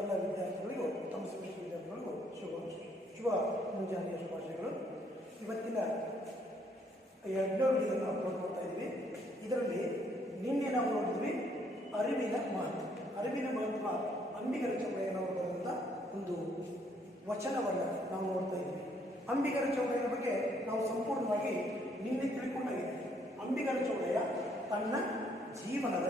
ಎಲ್ಲ ವಿದ್ಯಾರ್ಥಿಗಳಿಗೂ ತಮ್ಮ ಸಮಸ್ಯೆ ವಿದ್ಯಾರ್ಥಿಗಳಿಗೂ ಶುಭ ಮುಂಜಾನೆಯ ಶುಭಾಶಯಗಳು. ಇವತ್ತಿನ 2ನೇ ವಿಡಿಯೋವನ್ನು ಅಪ್ಲೋಡ್ ಮಾಡ್ತಾ ಇದ್ದೀವಿ. ಇದರಲ್ಲಿ ನಿನ್ನೆ ನಾವು ನೋಡಿದ್ವಿ ಅರಿವಿನ ಮಹತ್ವ ಅಂಬಿಗರ ಚೌಡಯ್ಯನವರು ಬರೆದಂಥ ಒಂದು ವಚನವನ್ನು ನಾವು ನೋಡ್ತಾ ಇದ್ದೀವಿ. ಅಂಬಿಗರ ಚೌಡಯ್ಯನ ಬಗ್ಗೆ ನಾವು ಸಂಪೂರ್ಣವಾಗಿ ನಿನ್ನೆ ತಿಳ್ಕೊಂಡಾಗಿದೆ. ಅಂಬಿಗರ ಚೌಡಯ್ಯ ತನ್ನ ಜೀವನದ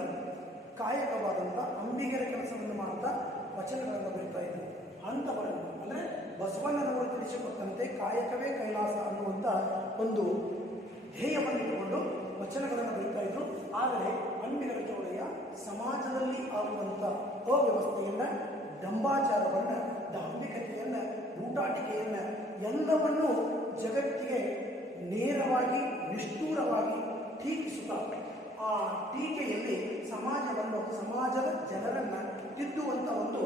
ಕಾಯಕವಾದಂಥ ಅಂಬಿಗರ ಕೆಲಸವನ್ನು ಮಾಡುತ್ತಾ ವಚನಗಳನ್ನು ಬರೀತಾ ಇದ್ದರು. ಅಂಥವರನ್ನು ಅಂದರೆ ಬಸವಣ್ಣನವರು ತಿಳಿಸಿಕೊಟ್ಟಂತೆ ಕಾಯಕವೇ ಕೈಲಾಸ ಅನ್ನುವಂಥ ಒಂದು ಧ್ಯೇಯವನ್ನು ಇಟ್ಟುಕೊಂಡು ವಚನಗಳನ್ನು ಬರೀತಾ ಇದ್ರು. ಆದರೆ ಅಂಬಿಗರ ಚೌಡಯ್ಯ ಸಮಾಜದಲ್ಲಿ ಆಗುವಂಥ ಅವ್ಯವಸ್ಥೆಯನ್ನು, ಡಂಬಾಚಾರವನ್ನು, ಧಾರ್ಮಿಕತೆಯನ್ನು, ಊಟಾಟಿಕೆಯನ್ನು ಎಲ್ಲವನ್ನೂ ಜಗತ್ತಿಗೆ ನೇರವಾಗಿ ನಿಷ್ಠೂರವಾಗಿ ಟೀಕಿಸುತ್ತಾ ಆ ಟೀಕೆಯಲ್ಲಿ ಸಮಾಜದ ಜನರನ್ನು ತಿದ್ದುವಂಥ ಒಂದು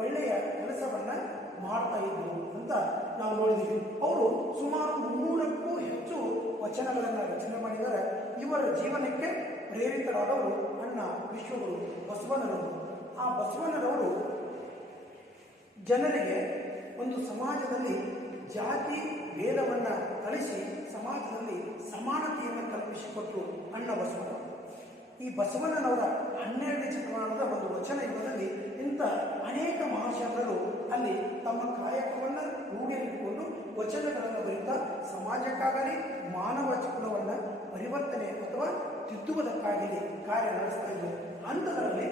ಒಳ್ಳೆಯ ಕೆಲಸವನ್ನು ಮಾಡ್ತಾ ಇದ್ರು ಅಂತ ನಾವು ನೋಡಿದ್ದೀವಿ. ಅವರು ಸುಮಾರು 300ಕ್ಕೂ ಹೆಚ್ಚು ವಚನಗಳನ್ನು ರಚನೆ ಮಾಡಿದ್ದಾರೆ. ಇವರ ಜೀವನಕ್ಕೆ ಪ್ರೇರಿತರಾದವರು ಅಣ್ಣ ವಿಶ್ವಗುರು ಬಸವಣ್ಣನವರು. ಆ ಬಸವಣ್ಣನವರು ಜನರಿಗೆ ಒಂದು ಸಮಾಜದಲ್ಲಿ ಜಾತಿ ಭೇದವನ್ನು ಅಳಿಸಿ ಸಮಾಜದಲ್ಲಿ ಸಮಾನತೆಯನ್ನು ಕಲ್ಪಿಸಿಕೊಟ್ಟರು ಅಣ್ಣ ಬಸವಣ್ಣನವರು. ಈ ಬಸವಣ್ಣನವರ 12ನೇ ಶತಮಾನದ ಒಂದು ವಚನ ಯುಗದಲ್ಲಿ ಇಂಥ ಅನೇಕ ಮಹಾಶಯರು ಅಲ್ಲಿ ತಮ್ಮ ಕಾಯಕವನ್ನು ರೂಢಿಯಲ್ಲಿಟ್ಟುಕೊಂಡು ವಚನಗಳನ್ನು ಬರೀತಾ ಸಮಾಜಕ್ಕಾಗಲಿ ಮಾನವ ಕುಲವನ್ನು ಪರಿವರ್ತನೆ ಅಥವಾ ತಿದ್ದುವುದಕ್ಕಾಗಲಿ ಕಾರ್ಯ ನಡೆಸ್ತಾ ಇದ್ದರು. ಅಂಥದ್ರಲ್ಲಿ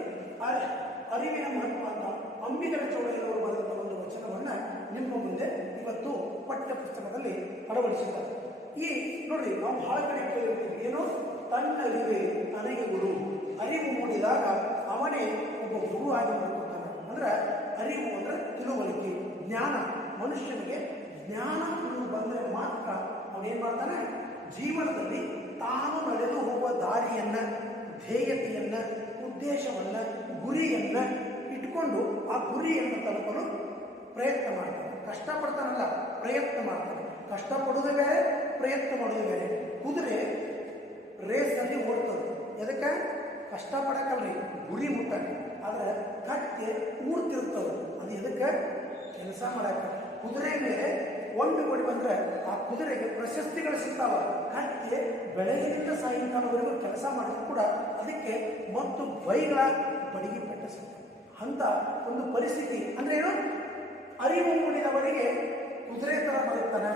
ಅರಿವಿನ ಮಹತ್ವ ಅಂತ ಅಂಬಿಗರ ಚೌಡಯ್ಯನವರು ಬರೆದಂಥ ಒಂದು ವಚನವನ್ನು ನಿಮ್ಮ ಮುಂದೆ ಇವತ್ತು ಪಠ್ಯ ಪುಸ್ತಕದಲ್ಲಿ ಅಳವಡಿಸಿದ್ದಾರೆ. ಈ ನೋಡ್ರಿ, ನಾವು ಬಹಳ ಕಡೆ ಕೇಳಿರ್ತೀವಿ, ಏನು ತನ್ನರಿವೆ ತನಗೆ ಗುರು, ಅರಿವು ಮೂಡಿದಾಗ ಅವನೇ ಒಬ್ಬ ಗುರು ಆಗಿ ಮಾಡ್ಕೊತಾನೆ. ಅಂದ್ರೆ ಅರಿವು ಅಂದ್ರೆ ತಿಳುವಳಿಕೆ, ಜ್ಞಾನ. ಮನುಷ್ಯನಿಗೆ ಜ್ಞಾನ ಬಂದರೆ ಮಾತ್ರ ಅವನೇನ್ ಮಾಡ್ತಾನೆ, ಜೀವನದಲ್ಲಿ ತಾನು ನಡೆದು ಹೋಗುವ ದಾರಿಯನ್ನ, ಧ್ಯೇಯತೆಯನ್ನ, ಉದ್ದೇಶವನ್ನ, ಗುರಿಯನ್ನ ಇಟ್ಕೊಂಡು ಆ ಗುರಿಯನ್ನು ತಲುಪಲು ಪ್ರಯತ್ನ ಮಾಡ್ತಾನೆ. ಕಷ್ಟಪಡ್ತಾನಲ್ಲ, ಪ್ರಯತ್ನ ಮಾಡ್ತಾನೆ. ಕಷ್ಟಪಡುವುದೇ ಬೇರೆ, ಪ್ರಯತ್ನ ಮಾಡೋದು ಬೇರೆ. ಕುದುರೆ ರೇಸಲ್ಲಿ ಓಡ್ತದೆ. ಎದಕ್ಕೆ? ಕಷ್ಟಪಡಕ್ಕಲ್ರಿ, ಗುರಿ ಮುಟ್ಟಕ್ಕೆ. ಆದರೆ ಕತ್ತೆ ಊಡ್ತಿರ್ತದೆ. ಅದು ಎದಕ್ಕೆ? ಕೆಲಸ ಮಾಡಕ್ಕೆ. ಕುದುರೆ ಮೇಲೆ ಒಂದು ಕೊಡಿ ಬಂದರೆ ಆ ಕುದುರೆಗೆ ಪ್ರಶಸ್ತಿಗಳು ಸಿಗ್ತಾವ. ಕತ್ತೆ ಬೆಳಗಿನಿಂದ ಸಾಯಂಕಾಲವರೆಗೂ ಕೆಲಸ ಮಾಡಿದ್ರು ಕೂಡ ಅದಕ್ಕೆ ಮತ್ತು ಬೈಗಳ ಬಡಿಗೆ ಪೆಟ್ಟ ಸಿಗ್ತದೆ. ಅಂತ ಒಂದು ಪರಿಸ್ಥಿತಿ ಅಂದ್ರೆ ಏನು? ಅರಿವು ಮೂಡಿದವರಿಗೆ ಕುದುರೆ ಥರ ಬರುತ್ತಾನೆ,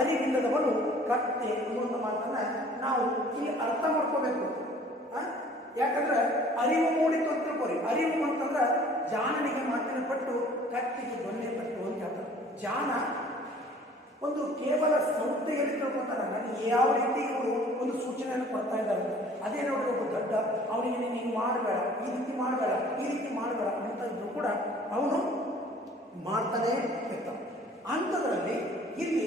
ಅರಿವಿಲ್ಲದವನು ಕತ್ತೆ ಅನ್ನುವಂಥ ಮಾತನ್ನ ನಾವು ಇಲ್ಲಿ ಅರ್ಥ ಮಾಡ್ಕೋಬೇಕು. ಯಾಕಂದ್ರೆ ಅರಿವು ಮೂಡಿತು ಅಂತ ತಿಳ್ಕೊರಿ. ಅರಿವು ಅಂತಂದ್ರೆ ಜಾನನಿಗೆ ಮಾತಿನ ಪಟ್ಟು, ಕತ್ತಿಗೆ ದೊಣ್ಣೆ ಪಟ್ಟು ಅಂತ ಹೇಳ್ತಾರೆ. ಜಾನ ಒಂದು ಕೇವಲ ಸಂಸ್ಥೆಯಲ್ಲಿ ತಿಳ್ಕೊತಾರೆ, ನನಗೆ ಯಾವ ರೀತಿ ಇವರು ಒಂದು ಸೂಚನೆಯನ್ನು ಕೊಡ್ತಾ ಇದ್ದಾರೆ. ಅದೇ ನೋಡಿ, ಒಬ್ಬ ದೊಡ್ಡ ಅವನಿಗೆ ನೀನು ಮಾಡಬೇಡ, ಈ ರೀತಿ ಮಾಡಬೇಡ, ಈ ರೀತಿ ಮಾಡಬೇಡ ಅಂತ ಇದ್ರು ಕೂಡ ಅವನು ಮಾಡ್ತಾನೇ ಇರ್ತಾನೆ. ಅಂಥದ್ರಲ್ಲಿ ಇಲ್ಲಿ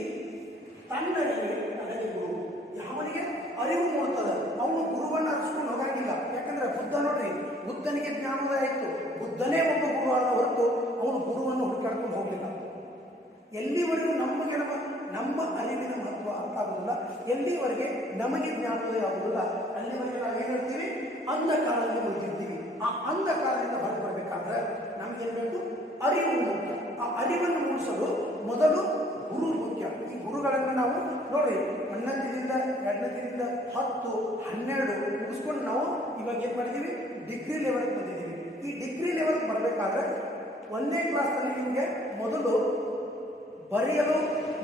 ತನ್ನರಿಗೆ ನನಗೆ ಗುರು, ಯಾವನಿಗೆ ಅರಿವು ಮೂಡುತ್ತದೆ ಅವನು ಗುರುವನ್ನು ಅರಿಸ್ಕೊಂಡು ಹೋಗಾಗಿಲ್ಲ. ಯಾಕಂದ್ರೆ ಬುದ್ಧ ನೋಡ್ರಿ, ಬುದ್ಧನಿಗೆ ಜ್ಞಾನೋದಯ ಆಯಿತು. ಬುದ್ಧನೇ ಒಬ್ಬ ಗುರು ಆದ ಹೊರತು ಅವನು ಗುರುವನ್ನು ಹುಡುಕಾಡ್ಕೊಂಡು ಹೋಗಲಿಲ್ಲ. ಎಲ್ಲಿವರೆಗೂ ನಮ್ಮ ಅರಿವಿನ ಮಹತ್ವ ಅರ್ಥ ಆಗುವುದಿಲ್ಲ, ಎಲ್ಲಿವರೆಗೆ ನಮಗೆ ಜ್ಞಾನೋದಯ ಆಗುವುದಿಲ್ಲ, ಅಲ್ಲಿವರೆಗೆ ನಾವು ಏನು ಹೇಳ್ತೀವಿ, ಅಂಧಕಾರದಲ್ಲಿ ಉಳಿದಿರ್ತೀವಿ. ಆ ಅಂಧಕಾರದಿಂದ ಹೊರಗೆ ಬರಬೇಕಾದ್ರೆ ನಮಗೇನು ಬೇಕು? ಅರಿವು ಮುಖ್ಯ. ಆ ಅರಿವನ್ನು ಮೂಡಿಸಲು ಮೊದಲು ಗುರು ಮುಖ್ಯ. ಈ ಗುರುಗಳನ್ನು ನಾವು ನೋಡಿ 11ರಿಂದ 2ನೇದಿಂದ 10, 12 ಮುಗಿಸ್ಕೊಂಡು ನಾವು ಇವಾಗ ಏನು ಮಾಡಿದ್ದೀವಿ, ಡಿಗ್ರಿ ಲೆವೆಲ್ಗೆ ಬಂದಿದ್ದೀವಿ. ಈ ಡಿಗ್ರಿ ಲೆವೆಲ್ಗೆ ಬರಬೇಕಾದ್ರೆ 1ನೇ ಕ್ಲಾಸ್ನಲ್ಲಿ ನಿಮಗೆ ಮೊದಲು ಬರೆಯಲು,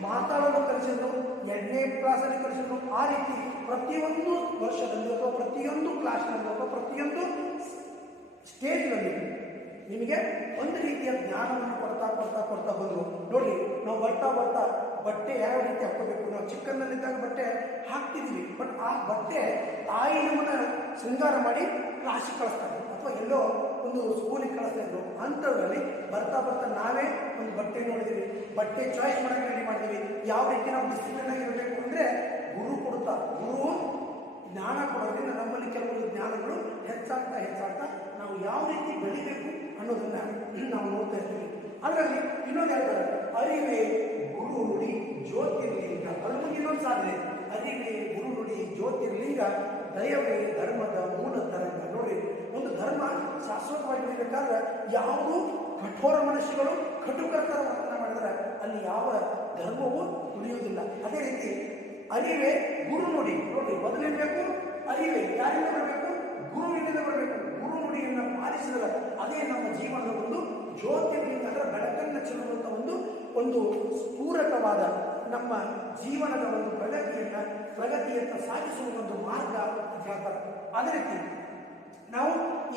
ಮಾತಾಡಲು ಕಲಿಸಿದ್ರು, 2ನೇ ಕ್ಲಾಸಲ್ಲಿ ಕಲಿಸಿದ್ರು. ಆ ರೀತಿ ಪ್ರತಿಯೊಂದು ವರ್ಷದಲ್ಲಿ ಅಥವಾ ಪ್ರತಿಯೊಂದು ಕ್ಲಾಸ್ನಲ್ಲಿ ಅಥವಾ ಪ್ರತಿಯೊಂದು ಸ್ಟೇಜ್ನಲ್ಲಿ ನಿಮಗೆ ಒಂದು ರೀತಿಯ ಜ್ಞಾನವನ್ನು ಕೊಡ್ತಾ ಬಂದರು. ನೋಡಿ, ನಾವು ಬರ್ತಾ ಬಟ್ಟೆ ಯಾವ ರೀತಿ ಹಾಕೋಬೇಕು, ನಾವು ಚಿಕ್ಕಂದಲ್ಲಿದ್ದಾಗ ಬಟ್ಟೆ ಹಾಕ್ತಿದ್ದೀವಿ. ಬಟ್ ಆ ಬಟ್ಟೆ ತಾಯಿ ನಮ್ಮನ್ನ ಶೃಂಗಾರ ಮಾಡಿ ಕ್ಲಾಸಿಗೆ ಕಳಿಸ್ತಾರೆ ಅಥವಾ ಎಲ್ಲೋ ಒಂದು ಸ್ಕೂಲಿಗೆ ಕಳಿಸ್ತಾ ಇದ್ರು. ಅಂಥದ್ರಲ್ಲಿ ಬರ್ತಾ ನಾವೇ ಒಂದು ಬಟ್ಟೆ ನೋಡಿದ್ದೀವಿ, ಬಟ್ಟೆ ಚಾಯ್ಸ್ ಮಾಡೋಕ್ಕೆ ರೆಡಿ ಮಾಡಿದ್ದೀವಿ. ಯಾವ ರೀತಿ ನಾವು ಡಿಸಿಪ್ಲಿನ್ ಆಗಿರಬೇಕು ಅಂದರೆ ಗುರು ಕೊಡ್ತಾ, ಗುರು ಜ್ಞಾನ ಕೊಡೋದ್ರಿಂದ ನಮ್ಮಲ್ಲಿ ಕೆಲವೊಂದು ಜ್ಞಾನಗಳು ಹೆಚ್ಚಾಗ್ತಾ ನಾವು ಯಾವ ರೀತಿ ಬೆಳಿಬೇಕು ಅನ್ನೋದನ್ನ ನಾವು ನೋಡ್ತಾ ಇರ್ತೀವಿ. ಅದರಲ್ಲಿ ಇನ್ನೊಂದು ಹೇಳ್ತಾರೆ, ಅರಿವೇ ಗುರು ನುಡಿ ಜ್ಯೋತಿರ್ಲಿಂಗ. ಅದ್ರ ಮುಂದೆ ಇನ್ನೊಂದು ಸಾಧನೆ, ಅರಿವೇ ಗುರು ನುಡಿ ಜ್ಯೋತಿರ್ಲಿಂಗ, ದಯವೇ ಧರ್ಮದ ಮೂಲ ತರಂಗ. ನೋಡ್ರಿ, ಒಂದು ಧರ್ಮ ಶಾಶ್ವತವಾಗಿ ಬೆಳಿಬೇಕಾದ್ರೆ ಯಾವುದೂ ಕಠೋರ ಮನುಷ್ಯಗಳು ಕಟುಕರ್ತರ ವರ್ತನೆ ಮಾಡಿದರೆ ಅಲ್ಲಿ ಯಾವ ಧರ್ಮವೂ ಉಳಿಯುವುದಿಲ್ಲ. ಅದೇ ರೀತಿ ಅರಿವೇ ಗುರು ನುಡಿ. ನೋಡಿ, ಮೊದಲೇಬೇಕು ಅರಿವೇ ಯಾರಿಂದ ಬರಬೇಕು? ಗುರುವಿನಿಂದ ಬರಬೇಕು. ಗುರು ನುಡಿಯನ್ನು ಪಾಲಿಸಿದರೆ ಅದೇ ನಮ್ಮ ಜೀವನದ ಒಂದು ಜ್ಯೋತಿರ್ಲಿಂಗ, ಅದರ ಬೆಳಕನ್ನು ಚೆಲ್ಲುವಂಥ ಒಂದು ಪೂರಕವಾದ ನಮ್ಮ ಜೀವನದ ಒಂದು ಪ್ರಗತಿಯತ್ತ ಸಾಗಿಸುವ ಒಂದು ಮಾರ್ಗ ಅಂತ ಹೇಳ್ತಾರೆ. ಅದೇ ರೀತಿ ನಾವು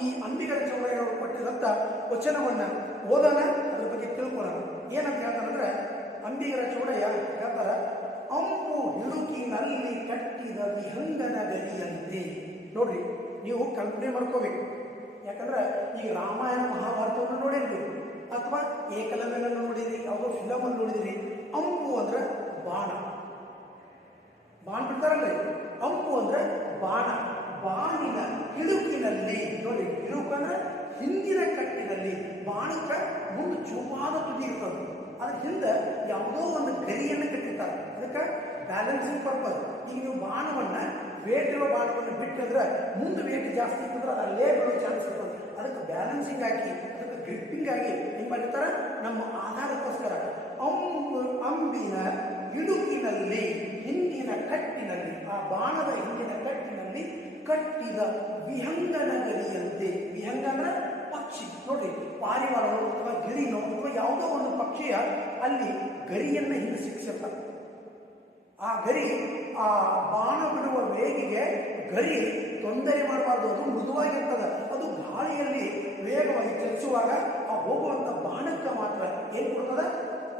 ಈ ಅಂಬಿಗರ ಚೌಡಯ್ಯನವರು ಕೊಟ್ಟಿರುವಂಥ ವಚನವನ್ನು ಓದೋಣ, ಅದ್ರ ಬಗ್ಗೆ ತಿಳ್ಕೊಳ್ಳೋಣ. ಏನಂತ ಹೇಳ್ತಾರಂದ್ರೆ, ಅಂಬಿಗರ ಚೌಡಯ್ಯ ಹೇಳ್ತಾರೆ, ಅಂಪು ಹಿಡುಕಿನಲ್ಲಿ ಕಟ್ಟಿದ ವಿಹಂಗನ ಗರಿಯಂತೆ. ನೋಡ್ರಿ, ನೀವು ಕಲ್ಪನೆ ಮಾಡ್ಕೋಬೇಕು. ಯಾಕಂದ್ರೆ ಈ ರಾಮಾಯಣ ಮಹಾಭಾರತವನ್ನು ನೋಡಿರ್ತೀವಿ ಅಥವಾ ಏಕಲವ್ಯನನ್ನು ನೋಡಿದ್ರಿ, ಯಾವುದೋ ಫಿಲಮನ್ನು ನೋಡಿದ್ರಿ. ಅಂಪು ಅಂದ್ರೆ ಬಾಣ ಬಿಡ್ತಾರಲ್ರಿ. ಅಂಪು ಅಂದ್ರೆ ಬಾಣ. ಬಾಣಿನ ಹಿಡುಕಿನಲ್ಲಿ, ನೋಡಿ, ಹಿಡುಕು ಅಂದ್ರೆ ಹಿಂದಿನ ಕಟ್ಟಿನಲ್ಲಿ. ಬಾಣಕ್ಕೆ ಮುಂದೆ ಚೂಪಾದ ತುದಿ ಇರ್ತದೆ, ಅದ್ರ ಹಿಂದೆ ಯಾವುದೋ ಒಂದು ಗರಿಯನ್ನು ಕಟ್ಟಿರ್ತಾರೆ. ಅದಕ್ಕೆ ಬ್ಯಾಲೆನ್ಸಿಂಗ್ ಪರ್ಪಸ್. ಈಗ ನೀವು ಬಾಣವನ್ನ ವೇಟ್ ಇರೋ ಬಾಣವನ್ನು ಬಿಟ್ಟಂದ್ರೆ ಮುಂದೆ ವೇಟ್ ಜಾಸ್ತಿ ಇರ್ತಂದ್ರೆ ಅದು ಅಲ್ಲೇ ಬರೋ ಚಾನ್ಸ್ ಇರ್ತದೆ. ಅದಕ್ಕೆ ಬ್ಯಾಲೆನ್ಸಿಂಗ್ ಹಾಕಿ, ಅದಕ್ಕೆ ಗ್ರಿಪ್ಪಿಂಗ್ ಆಗಿ ಏನು ಮಾಡಿರ್ತಾರೆ, ನಮ್ಮ ಆಧಾರಕ್ಕೋಸ್ಕರ. ಅಂಬಿನ ಹಿಡುಕಿನಲ್ಲಿ, ಹಿಂದಿನ ಕಟ್ಟಿನಲ್ಲಿ, ಆ ಬಾಣದ ಹಿಂದಿನ ಕಟ್ಟಿನಲ್ಲಿ ಕಟ್ಟಿದ ವಿಹಂಗನ ಗರಿಯಂತೆ. ವಿಹಂಗ ಅಂದ್ರೆ ಪಕ್ಷಿ. ನೋಡಿ, ಪಾರಿವಾಳನೋ ಅಥವಾ ಗಿಳಿನೋ ಅಥವಾ ಯಾವುದೋ ಒಂದು ಪಕ್ಷಿಯ ಅಲ್ಲಿ ಗರಿಯನ್ನು ಹಿಂದೆ ಸಿಕ್ಕಿಸಿರ್ತಾರೆ. ಆ ಗರಿ, ಆ ಬಾಣ ಬಿಡುವ ವೇಗಿಗೆ ಗರಿ ತೊಂದರೆ ಮಾಡಬಾರ್ದು. ಅದು ಮೃದುವಾಗಿರ್ತದೆ. ಅದು ಗಾಳಿಯಲ್ಲಿ ವೇಗವಾಗಿ ಚಲಿಸುವಾಗ ಆ ಹೋಗುವಂಥ ಬಾಣಕ್ಕೆ ಮಾತ್ರ ಏನು ಕೊಡ್ತದೆ,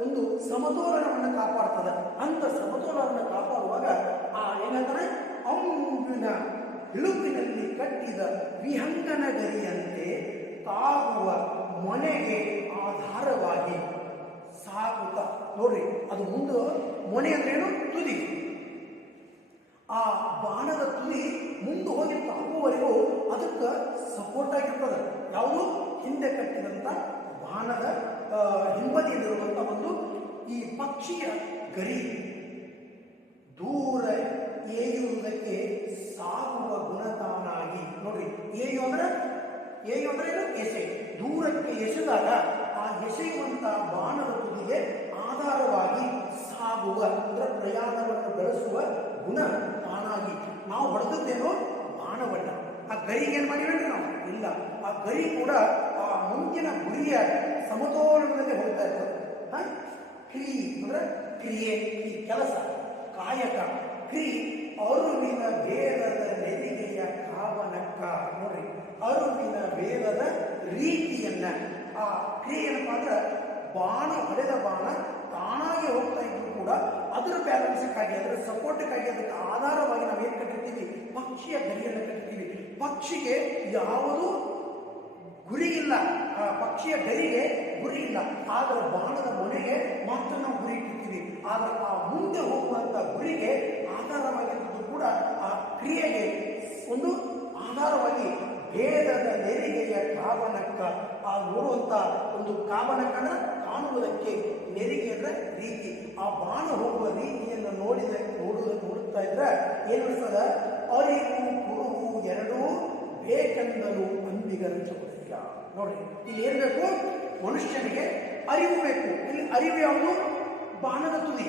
ಒಂದು ಸಮತೋಲನವನ್ನು ಕಾಪಾಡ್ತದೆ. ಅಂತ ಸಮತೋಲನವನ್ನು ಕಾಪಾಡುವಾಗ ಆ ಏನಂತಾರೆ, ಅಂಬಿನ ಹಿಳುಕಿನಲ್ಲಿ ಕಟ್ಟಿದ ವಿಹಂಗನ ಗರಿಯಂತೆ ತಾಗುವ ಮೊನೆಗೆ ಆಧಾರವಾಗಿ ಸಾಗುತ್ತ. ನೋಡ್ರಿ, ಅದು ಮುಂದೆ ಮೊನೆ ಅಂದ್ರೇನು? ತುದಿ. ಆ ಬಾಣದ ತುದಿ ಮುಂದೆ ಹೋಗಿ ತಾಗುವವರೆಗೂ ಅದಕ್ಕೆ ಸಪೋರ್ಟ್ ಆಗಿರ್ತದೆ. ಯಾವುದು? ಹಿಂದೆ ಕಟ್ಟಿದಂಥ ಬಾಣದ ಹಿಂಬದಿಯಲ್ಲಿರುವಂಥ ಒಂದು ಈ ಪಕ್ಷಿಯ ಗರಿ. ದೂರ ಏಯುವುದಕ್ಕೆ ಸಾಗುವ ಗುಣತಾನಾಗಿ. ನೋಡ್ರಿ, ಏಯು ಅಂದ್ರೆ ಏನು? ಎಸೆ. ದೂರಕ್ಕೆ ಎಸೆದಾಗ ಆ ಎಸೆಯುವಂಥ ಬಾಣದ ತುದಿಗೆ ಆಧಾರವಾಗಿ ಸಾಗುವ ಅಂದ್ರೆ ಪ್ರಯಾಣವನ್ನು ಬೆಳೆಸುವ ಗುಣ ತಾನಾಗಿ. ನಾವು ಹೊಡೆದದ್ದೇನೋ ಬಾಣವನ್ನ, ಆ ಗರಿಗೆ ಏನು ಮಾಡಿವೇನ್ರಿ ನಾವು? ಇಲ್ಲ. ಆ ಗರಿ ಕೂಡ ಆ ಮುಂದಿನ ಗುರಿಯ ಸಮತೋಲನದಲ್ಲಿ ಹೋಗ್ತಾ ಇರ್ತದೆ. ಕ್ರೀ ಅಂದ್ರೆ ಕ್ರಿಯೆ, ಈ ಕೆಲಸ, ಕಾಯಕ. ಕ್ರೀ ಅರುವಿನ ವೇದದ ನೆರಿಗೆಯ ಕಾವನಕ್ಕ. ನೋಡ್ರಿ, ಅರುವಿನ ವೇದದ ರೀತಿಯನ್ನ, ಆ ಕ್ರಿಯೆ ಏನಪ್ಪ ಅಂದ್ರೆ ಬಾಣ, ಹೊಡೆದ ಬಾಣ ತಾನಾಗಿ ಹೋಗ್ತಾ ಇದ್ರು ಕೂಡ ಅದರ ಬ್ಯಾಲೆನ್ಸ್ಕ್ಕಾಗಿ, ಅದರ ಸಪೋರ್ಟ್ಕ್ಕಾಗಿ, ಅದಕ್ಕೆ ಆಧಾರವಾಗಿ ನಾವು ಏನು ಕಟ್ಟಿರ್ತೀವಿ? ಪಕ್ಷಿಯ ಗರಿಯನ್ನು ಕಟ್ಟಿರ್ತೀವಿ. ಪಕ್ಷಿಗೆ ಯಾವುದೂ ಗುರಿ ಇಲ್ಲ, ಆ ಪಕ್ಷಿಯ ಗರಿಗೆ ಗುರಿ ಇಲ್ಲ. ಆದರೆ ಬಾಣದ ಮೊನೆಗೆ ಮಾತ್ರ ನಾವು ಗುರಿ ಇಟ್ಟಿರ್ತೀವಿ. ಆದರೆ ಆ ಮುಂದೆ ಹೋಗುವಂಥ ಗುರಿಗೆ ಆಧಾರವಾಗಿದ್ದು ಕೂಡ ಆ ಕ್ರಿಯೆಗೆ ಒಂದು ಆಧಾರವಾಗಿ ಭೇದದ ನೆರಿಗೆಯ ಕಾವನಕ್ಕ. ಆ ನೋಡುವಂಥ ಒಂದು ಕಾವನಕ್ಕನ ಕಾಣುವುದಕ್ಕೆ, ನೆರಿಗೆ ಅಂದ್ರೆ ರೀತಿ. ಆ ಬಾಣ ಹೋಗುವ ರೀತಿಯನ್ನು ನೋಡುತ್ತಾ ಇದ್ರೆ ಏನಿಸ್ತದ? ಅರಿವು ಕುರುವು ಎರಡೂ ಬೇಕೆಂದಲು ಅಂಬಿಗರ ಚೌಡಯ್ಯ. ನೋಡ್ರಿ, ಇಲ್ಲಿ ಏನ್ ಬೇಕು? ಮನುಷ್ಯನಿಗೆ ಅರಿವು ಬೇಕು. ಇಲ್ಲಿ ಅರಿವು ಯಾವುದು? ಬಾಣದ ತುದಿ.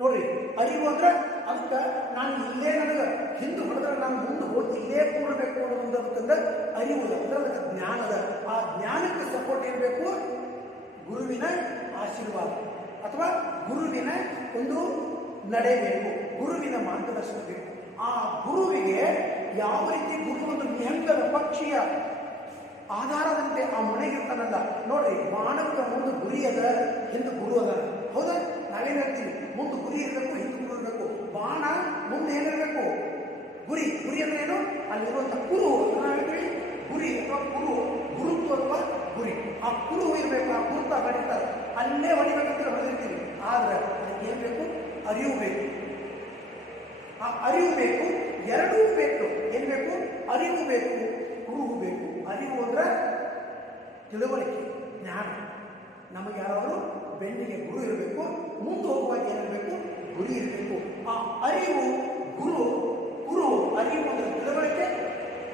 ನೋಡ್ರಿ, ಅರಿವು ಅಂದ್ರೆ ಅದಕ್ಕೆ ನಾನು ಇಲ್ಲೇ, ನನಗೆ ಹಿಂದೆ ಹೊಡೆದ್ರೆ ನಾನು ಮುಂದೆ ಹೋಗಿ ಇಲ್ಲೇ ಕೂಡಬೇಕು ಅನ್ನೋದಕ್ಕಂದ್ರೆ ಅರಿವು ಅಂದ್ರೆ ಅದಕ್ಕೆ ಜ್ಞಾನದ. ಆ ಜ್ಞಾನಕ್ಕೆ ಸಪೋರ್ಟ್ ಏನ್ ಬೇಕು? ಗುರುವಿನ ಆಶೀರ್ವಾದ ಅಥವಾ ಗುರುವಿನ ಒಂದು ನಡೆ ಬೇಕು, ಗುರುವಿನ ಮಾರ್ಗದರ್ಶನ ಬೇಕು. ಆ ಗುರುವಿಗೆ ಯಾವ ರೀತಿ ಗುರು ಒಂದು ವಿಹಂಗದ ಪಕ್ಷಿಯ ಆಧಾರದಂತೆ ಆ ಮೊನೆಗಿರ್ತಾನಲ್ಲ. ನೋಡ್ರಿ, ಬಾಣಕ್ಕೆ ಮುಂದೆ ಗುರಿ ಅದ, ಹಿಂದೆ ಗುರು ಅದ. ಹೌದಾ? ನಾವೇನು ಹೇಳ್ತೀವಿ? ಮುಂದೆ ಗುರಿ ಇರಬೇಕು, ಹಿಂದೆ ಗುರು ಇರಬೇಕು. ಬಾಣ ಮುಂದೆ ಏನಿರಬೇಕು? ಗುರಿ. ಗುರಿ ಅಂದ್ರೆ ಏನು? ಅಲ್ಲಿರುವಂಥ ಕುರು ಹೇಳ್ತೀವಿ. ಗುರಿ ಅಥವಾ ಗುರುತ್ವ ಅಥವಾ ಗುರಿ. ಆ ಕುರು ಇರಬೇಕು. ಆ ಗುರುತ ಹೊಡಿತಾರೆ, ಅಲ್ಲೇ ಹೊಡಿಬೇಕಂತ ಹೊಡೆದಿರ್ತೀವಿ. ಆದ್ರೆ ಅದಕ್ಕೆ ಏನ್ ಬೇಕು? ಅರಿವು ಬೇಕು. ಆ ಅರಿವು ಬೇಕು, ಎರಡೂ ಬೇಕು. ಏನ್ ಬೇಕು? ಅರಿವು ಬೇಕು, ಕುರುಹು ಬೇಕು. ಅರಿವು ಅಂದ್ರೆ ತಿಳುವಳಿಕೆ, ಜ್ಞಾನ. ನಮಗೆ ಯಾರಾದರೂ ಬೆನ್ನಿಗೆ ಗುರು ಇರಬೇಕು, ಮುಂದೆ ಹೋಗುವಾಗ ಏನಿರಬೇಕು? ಗುರಿ ಇರಬೇಕು. ಆ ಅರಿವು ಗುರು ಅರಿವು ಅಂದ್ರೆ ತಿಳುವಳಿಕೆ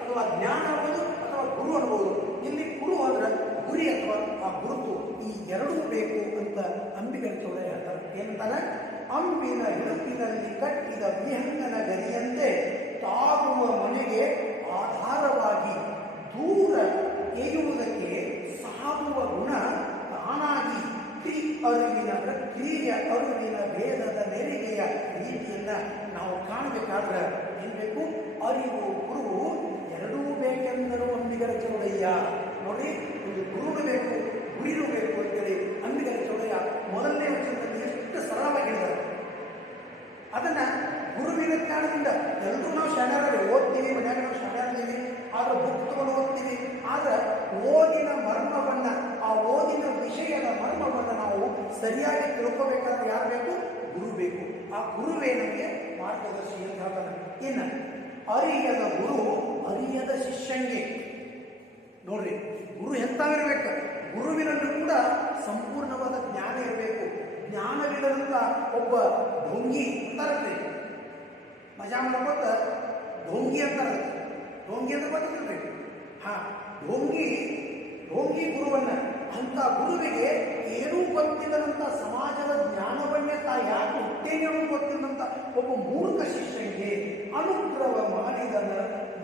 ಅಥವಾ ಜ್ಞಾನ ಅನ್ಬೋದು ಅಥವಾ ಗುರು ಅನ್ಬೋದು. ಇಲ್ಲಿ ಗುರು ಅಂದ್ರೆ ಗುರಿ ಅಥವಾ ಆ ಗುರುತು ಈ ಎರಡೂ ಬೇಕು ಅಂತ ಅಂಬಿಗರ ಚೌಡ ಹೇಳ್ತಾರೆ. ಏನಂತಾರೆ? ಅಂಬಿನ ಹಿಡುಪಿನಲ್ಲಿ ಕಟ್ಟಿದ ವಿಹಂಗನ ಗರಿಯಂತೆ ತಾಗುವ ಮನೆಗೆ ಆಧಾರವಾಗಿ ದೂರ ಎಯ್ಯುವುದಕ್ಕೆ ಸಾಗುವ ಗುಣ ತಾನಾಗಿ ಅರಿವಿನ ಕ್ರಿಯೆಯ ಅರಿವಿನ ಭೇದದ ನೆರಿಗೆಯ ರೀತಿಯನ್ನ ನಾವು ಕಾಣಬೇಕಾದ್ರೆ ಏನ್ ಬೇಕು? ಅರಿವು ಗುರು ಎರಡೂ ಬೇಕೆಂದರು ಅಂಬಿಗರ ಚೌಡಯ್ಯ. ನೋಡಿ, ಒಂದು ಗುರುನು ಬೇಕು, ಗುರಿನೂ ಬೇಕು ಅಂತೇಳಿ ಅಂಬಿಗರ ಚೌಡಯ್ಯ ಮೊದಲನೇ ವಚನದಲ್ಲಿ ಎಷ್ಟು ಸರಳವಾಗಿ ಹೇಳಿದ್ದಾರೆ. ಅದನ್ನ ಗುರುವಿನ ಜ್ಞಾನದಿಂದ ಎಲ್ಲರೂ ನಾವು ಶಾಣ್ಯಾರ ಓದ್ತೀವಿ, ಮನ್ಯಾಗ ನಾವು ಶಾಣ್ಯಾರ್ತೀವಿ, ಆದ್ರೆ ಬುಕ್ ತಗೊಂಡು ಓದ್ತೀವಿ. ಆದ್ರೆ ಓದಿನ ಮರ್ಮವನ್ನ, ಆ ಓದಿನ ವಿಷಯದ ಮರ್ಮವನ್ನ ನಾವು ಸರಿಯಾಗಿ ತಿಳ್ಕೋಬೇಕಾದ್ರೆ ಯಾರು ಬೇಕು? ಗುರು ಬೇಕು. ಆ ಗುರುವೇ ನಮಗೆ ಮಾರ್ಗದರ್ಶಿ ಅಂತ ಹೇಳ್ತಾನೆ. ಇನ್ನು ಅರಿಯದ ಗುರು ಅರಿಯದ ಶಿಷ್ಯಂಗೆ. ನೋಡ್ರಿ, ಗುರು ಎಂತಾಗಿರ್ಬೇಕು? ಗುರುವಿನಲ್ಲೂ ಕೂಡ ಸಂಪೂರ್ಣವಾದ ಜ್ಞಾನ ಇರಬೇಕು. ಜ್ಞಾನವಿಲ್ಲದಂತ ಒಬ್ಬ ಢೋಂಗಿ ಅಂತಾರಲ್ರಿ, ಮಜಾ ಮಾಡ್ಕೊತ ಢೋಂಗಿ ಅಂತಾರ. ಢೋಂಗಿ ಅಂತ ಗೊತ್ತಿಲ್ರಿ? ಹಾ, ಢೋಂಗಿ ಗುರುವನ್ನ, ಅಂತ ಗುರುವಿಗೆ ಏನೂ ಗೊತ್ತಿಲ್ಲದಂತ ಸಮಾಜದ ಜ್ಞಾನವನ್ನೇ ಯಾಕೆ ಹುಟ್ಟೇನೆ ಗೊತ್ತಿಲ್ಲದಂತ ಒಬ್ಬ ಮೂರ್ಖ ಶಿಷ್ಯನಿಗೆ ಅನುಗ್ರಹ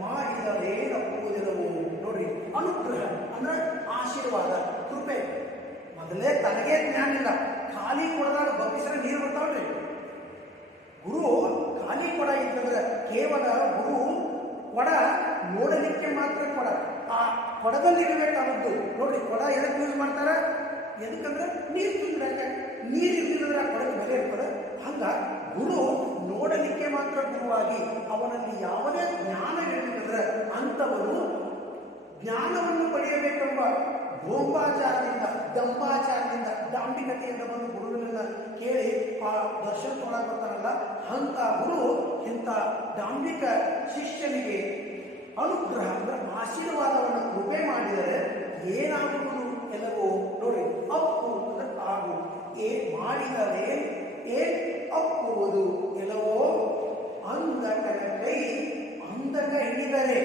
ಮಾಡಿದರೇನಪ್ಪುವುದಿಲ್ಲವೋ. ನೋಡ್ರಿ, ಅನುಗ್ರಹ ಅಂದ್ರೆ ಆಶೀರ್ವಾದ, ಕೃಪೆ. ಮೊದಲೇ ತನಗೇ ಜ್ಞಾನ ಇಲ್ಲ, ಖಾಲಿ ಕೊಡದಾಗ ಬಗ್ಗಿಸಿದ್ರೆ ನೀರು ಬರ್ತಾವ್ರಿ. ಗುರು ಖಾಲಿ ಕೊಡ ಇತ್ತಂದ್ರೆ ಕೇವಲ ಗುರು ಕೊಡ ನೋಡಲಿಕ್ಕೆ ಮಾತ್ರ ಕೊಡ, ಆ ಕೊಡದಲ್ಲಿ ಇರಬೇಕಾದದ್ದು. ನೋಡ್ರಿ, ಕೊಡ ಎದಕ್ಕೆ ಯೂಸ್ ಮಾಡ್ತಾರ? ಎದಕ್ಕಂದ್ರೆ ನೀರು ತುಂಬಿಡಕ್ಕೆ. ನೀರು ಇರ್ಲಿಲ್ಲಂದ್ರೆ ಆ ಕೊಡಕ್ಕೆ ಬೆಲೆ ಇರ್ತದೆ. ಹಂಗ ಗುರು ನೋಡಲಿಕ್ಕೆ ಮಾತ್ರ ಗುರುವಾಗಿ ಅವನಲ್ಲಿ ಯಾವುದೇ ಜ್ಞಾನ ಇರಲಿಲ್ಲಂದ್ರೆ ಅಂಥವರು ಜ್ಞಾನವನ್ನು ಪಡೆಯಬೇಕೆಂಬ ಢೋಂಬಾಚಾರದಿಂದ, ದಂಬಾಚಾರದಿಂದ, ಡಾಂಬಿಕತೆಯಿಂದ ಬಂದು ಗುರುವಿನ ಕೇಳಿ ಆ ದರ್ಶನ ತೊಗೊಳಕ್ ಬರ್ತಾರಲ್ಲ, ಅಂತ ಗುರು ಇಂಥ ಡಾಂಬಿಕ ಶಿಷ್ಯನಿಗೆ ಅನುಗ್ರಹ ಅಂದ್ರೆ ಆಶೀರ್ವಾದವನ್ನು ಕೃಪೆ ಮಾಡಿದರೆ ಏನಾಗುವುದು ಎಲ್ಲವೋ. ನೋಡಿ, ಅಪ್ಪು ಅಂದ್ರೆ ಆಗು, ಮಾಡಿದರೆ ಅಪ್ಪುವುದು ಎಲ್ಲವೋ. ಅಂಧಕನ ಕೈ ಅಂಧಕ ಹಿಡಿದರೆ.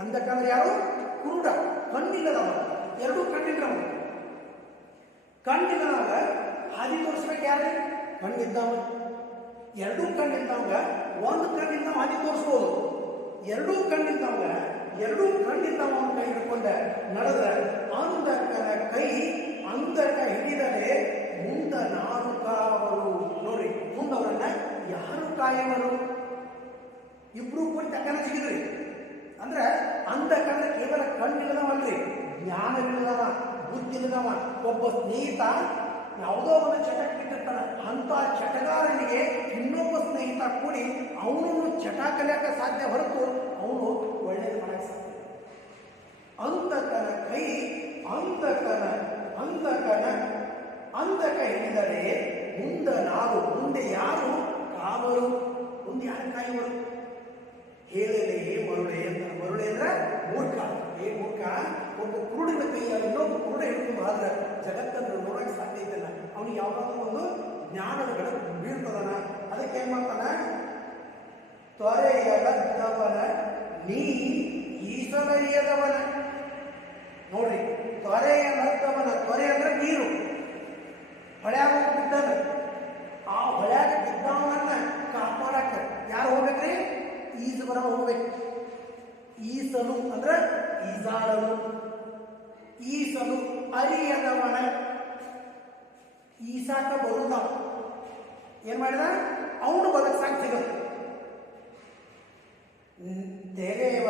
ಅಂಧಕ ಅಂದ್ರೆ ಯಾರು? ಕುರುಡ, ಕಣ್ಣಿಲ್ಲದವ. ಎರಡೂ ಕಣ್ಣಿಲ್ಲವ. ಕಣ್ಣಿಲ್ಲದಾಗ ಹಾದಿ ತೋರಿಸ್ಬೇಕು ಯಾರು? ಕಣ್ಣಿದ್ದವ. ಎರಡೂ ಕಣ್ಣಿದ್ದವಾಗ ಒಂದು ಕಣ್ಣಿಂದ ಹಾದಿ ತೋರಿಸ್ಬೋದು. ಎರಡೂ ಕಣ್ಣಿದ್ದವಾಗ ಅವನ ಕೈ ಹಿಡ್ಕೊಂಡ ನಡೆದ ಅಂಧಕನ ಕೈ ಅಂಧಕ ಹಿಡಿದರೆ ಮುಂದ ನಾರು ಕಾವರು. ನೋಡ್ರಿ, ಮುಂದವರನ್ನ ಯಾರು ಕಾಯುವರು? ಇಬ್ರು ಕೂಡ ತಕ್ಕನ ಸಿಗಿದ್ರಿ. ಅಂದ್ರೆ ಅಂಧಕಂದ್ರೆ ಕೇವಲ ಕಣ್ಣಿಲ್ಲದವಲ್ರಿ, ಜ್ಞಾನವಿಲ್ಲದವ, ಬುದ್ಧಿಲ್ಲದವ. ಒಬ್ಬ ಸ್ನೇಹಿತ ಯಾವುದೋ ಒಂದು ಚಟ ಬಿಟ್ಟಿರ್ತಾನ, ಅಂತ ಚಟಗಾರನಿಗೆ ಇನ್ನೊಬ್ಬ ಸ್ನೇಹಿತ ಕೂಡಿ ಅವನನ್ನು ಚಟ ಕಲಿಯಕ ಸಾಧ್ಯ ಹೊರತು ಅವನು ಒಳ್ಳೇದು ಮಾಡಕ್ಕೆ ಸಾಧ್ಯ. ಅಂಧಕನ ಕೈ ಅಂಧಕ ಹಿಡಿದರೆ ನಾವು ಮುಂದೆ ಯಾರು ಕಾವರು? ಮುಂದೆ ಯಾರು ಕಾಯುವರು? ಹೇಳಲೇ ಮರುಳೆ ಅಂತ. ಮರುಳೆ ಅಂದ್ರೆ ಮೂರ್ಖ. ಮೂರ್ಖ ಒಬ್ಬ ಕುರುಡಿನ ಕೈಯ ಇನ್ನೊಬ್ಬ ಕುರುಡ ಹಿಡಿದು ಆದ್ರೆ ಜಗತ್ತನ್ನು ನೋಡಕ್ಕೆ ಸಾಧ್ಯ ಇದ್ದಿಲ್ಲ. ಅವನಿಗೆ ಯಾವ್ದಾದ್ರು ಒಂದು ಜ್ಞಾನದ ಬೆಳಕು ಬೀಳ್ತದನ. ಅದಕ್ಕೆ ಏನ್ ಮಾಡ್ತಾನ? ತ್ವರೆಯದವನ ನೀ ಈಸಲರಿಯದವನ. ನೋಡ್ರಿ, ತ್ವರೆಯದವನ, ತ್ವರೆ ಅಂದ್ರೆ ನೀರು. ಹೊಳ್ಯಾಗ ಬಿದ್ದಾನ, ಆ ಹೊಳ್ಯಾಗ ಬಿದ್ದವನನ್ನ ಕಾಪಾಡಕ ಯಾರು ಹೋಗ್ಬೇಕ್ರಿ? ಈಜು ಬರ ಹೋಗ್ಬೇಕು. ಈಸಲು ಅಂದ್ರೆ ಈಜಾಡಲು. ಈಸಲು ಅರಿಯದವನ, ಈಸಾಕ ಬರುದ ಏನ್ ಮಾಡಿದ? ಅವನು ಬದುಕ್ಸಾಕ ಸಿಗದು. ತೆಗೆಯುವ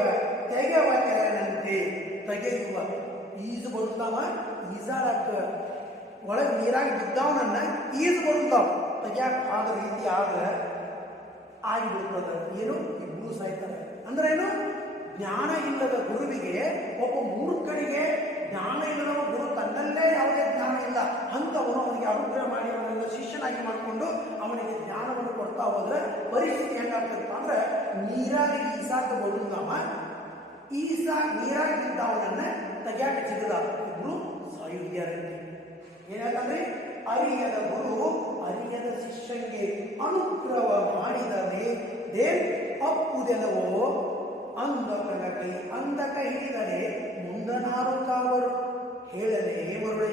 ತೆರನಂತೆ ತೆಗೆಯುವ. ಈಜು ಬರುತ್ತಾವ, ಈಜಾಡಕ ಒಳಗೆ ನೀರಾಗಿ ಬಿದ್ದವನನ್ನ ಈಜು ಬರುತ್ತಾವ. ತೆಗ್ಯಾಕ ಆದ ರೀತಿ ಆದ್ರೆ ಆಗಿಬಿಡ್ತದ. ಏನು? ಇಬ್ರು ಸಾಯ್ತಾರೆ. ಅಂದ್ರೆ ಏನು? ಜ್ಞಾನ ಇಲ್ಲದ ಗುರುವಿಗೆ, ಒಬ್ಬ ಮೂರ್ಖನಿಗೆ ಜ್ಞಾನ ಇಲ್ಲದವ ಗುರು ತನ್ನಲ್ಲೇ ಯಾವುದೇ ಜ್ಞಾನ ಇಲ್ಲ ಅಂತವನು ಅವನಿಗೆ ಅನುಗ್ರಹ ಮಾಡಿ ಅವನನ್ನು ಶಿಷ್ಯನಾಗಿ ಮಾಡಿಕೊಂಡು ಅವನಿಗೆ ಜ್ಞಾನವನ್ನು ಕೊಡ್ತಾ ಹೋದ್ರೆ ಪರಿಸ್ಥಿತಿ ಹೆಂಗಾಗ್ತದೆ ಅಂದ್ರೆ, ನೀರಾಗಿ ಈಸಾಕ ಬರುತ್ತವ, ನೀರಾಗಿ ಬಿದ್ದವನನ್ನ ತೆಗ್ಯಾಕ ಸಿಗದ. ಇಬ್ರು ಸಾಯುತ್ಯಾರಂತೆ. ಏನಾಗಂದ್ರೆ, ಅರಿಯದ ಗುರು ಅರಿಯದ ಶಿಷ್ಯನಿಗೆ ಅನುಗ್ರಹ ಮಾಡಿದರೆ ಅಪ್ಪುದೆಲ್ಲವೋ. ಅಂಧಕನ ಕೈ ಅಂಧಕ ಹಿಡಿದರೆ ಮುಂದನಾರು ಕಾವರು. ಹೇಳಲೇ ಮರುಳೆ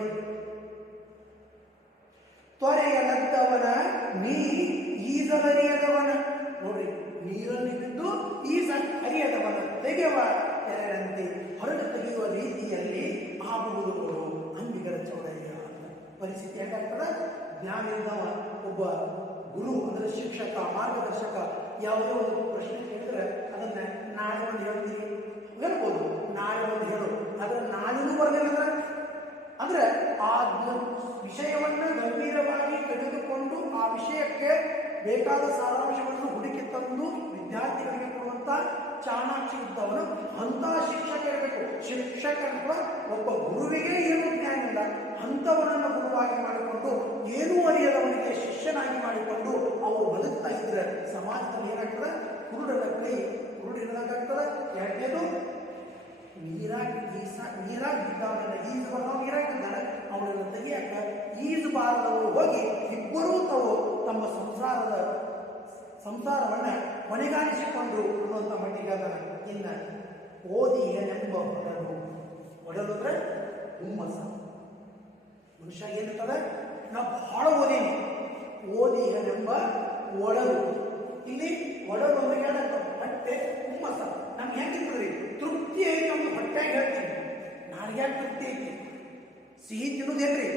ತೊರೆಯಲದ್ದವನ ನೀ ಈಜಲರಿಯದವನ. ನೋಡ್ರಿ, ನೀರಲ್ಲಿ ಬಿದ್ದು ಈಜ ಅರಿಯದವನ ತೆಗೆಯುವ ತೆರೆದಂತೆ ಹೊರಗೆ ತೆಗೆಯುವ ರೀತಿಯಲ್ಲಿ ಆಗುವುದು ಅಂಬಿಗರ ಚೌಡಯ್ಯ. ಪರಿಸ್ಥಿತಿ ಹೇಗಾಗ್ತದ? ಜ್ಞಾನ ಇದ್ದವ ಒಬ್ಬ ಗುರು ಅಂದರೆ ಶಿಕ್ಷಕ, ಮಾರ್ಗದರ್ಶಕ ಯಾವುದೋ ಒಂದು ಪ್ರಶ್ನೆ ಕೇಳಿದ್ರೆ ಅದನ್ನ ನಾಳೆ ಒಂದು ಹೇಳ್ತೀನಿ ಹೇಳ್ಬೋದು, ನಾಳೆ ಒಂದು ಹೇಳು, ಅದರ ನಾಳೆನೂ ಬರಲಿಲ್ಲ ಅಂದ್ರೆ ಆ ವಿಷಯವನ್ನ ಗಂಭೀರವಾಗಿ ತೆಗೆದುಕೊಂಡು ಆ ವಿಷಯಕ್ಕೆ ಬೇಕಾದ ಸಾರಾಂಶವನ್ನು ಹುಡುಕಿ ತಂದು ವಿದ್ಯಾರ್ಥಿಗಳಿಗೆ ಕೊಡುವಂತ ಚಾಣಾಕ್ಷಿ ಇದ್ದವನು ಅಂತಹ ಶಿಕ್ಷಕ ಇರಬೇಕು. ಶಿಕ್ಷಕ ಒಬ್ಬ ಗುರುವಿಗೆ ಏನೂ ಜ್ಞಾನ ಇಲ್ಲ, ಅಂಥವನನ್ನು ಗುರುವಾಗಿ ಮಾಡಿಕೊಂಡು ಏನೂ ಅರಿಯದವನಿಗೆ ಶಿಷ್ಯನಾಗಿ ಮಾಡಿಕೊಂಡು ಅವರು ಬದುಕ್ತಾ ಇದ್ರೆ ಸಮಾಜದಲ್ಲಿ ಏನಾಗ್ತದೆ? ಕುರುಡನ ಕೈ ಕುರುಡಿನದಾಗ್ತದೆ. ಎರಡನೇದು ನೀರಾಗಿ ಬಿದ್ದಾವನ್ನ ಈಜು ಬರೋ ನೀರಾಗಿದ್ದಾನೆ ಅವನನ್ನು ತೆಗಿಯಕ್ಕ ಈಜಬಾರದವರು ಹೋಗಿ ಇಬ್ಬರೂ ತಾವು ತಮ್ಮ ಸಂಸಾರವನ್ನ ಹೊಣೆಗಾಣಿಸಿಕೊಂಡ್ರು ಅನ್ನುವಂಥ ಮಟ್ಟಿಗೆ ಅದನ್ನ. ಇನ್ನು ಓದಿಹನೆಂಬ ಒಡಲು ಅಂದ್ರೆ ಹುಮ್ಮಸ. ಮನುಷ್ಯ ಏನಿರ್ತದೆ? ನಾವು ಬಹಳ ಓದೀನಿ. ಓದಿಹನೆಂಬ ಒಡಲು, ಇಲ್ಲಿ ಒಡಲು ಅಂದ್ರೆ ಹೊಟ್ಟೆ ಹುಮ್ಮಸ. ನಮ್ಗೆ ಹೆಂಗಿರ್ತದ್ರಿ? ತೃಪ್ತಿ ಐತಿ, ಒಂದು ಹೊಟ್ಟೆಗೆ ಹೇಳ್ತೀನಿ. ನಾಳೆಗೆ ತೃಪ್ತಿ ಐತಿ. ಸಿಹಿ ತಿನ್ನೋದೇನ್ರಿ?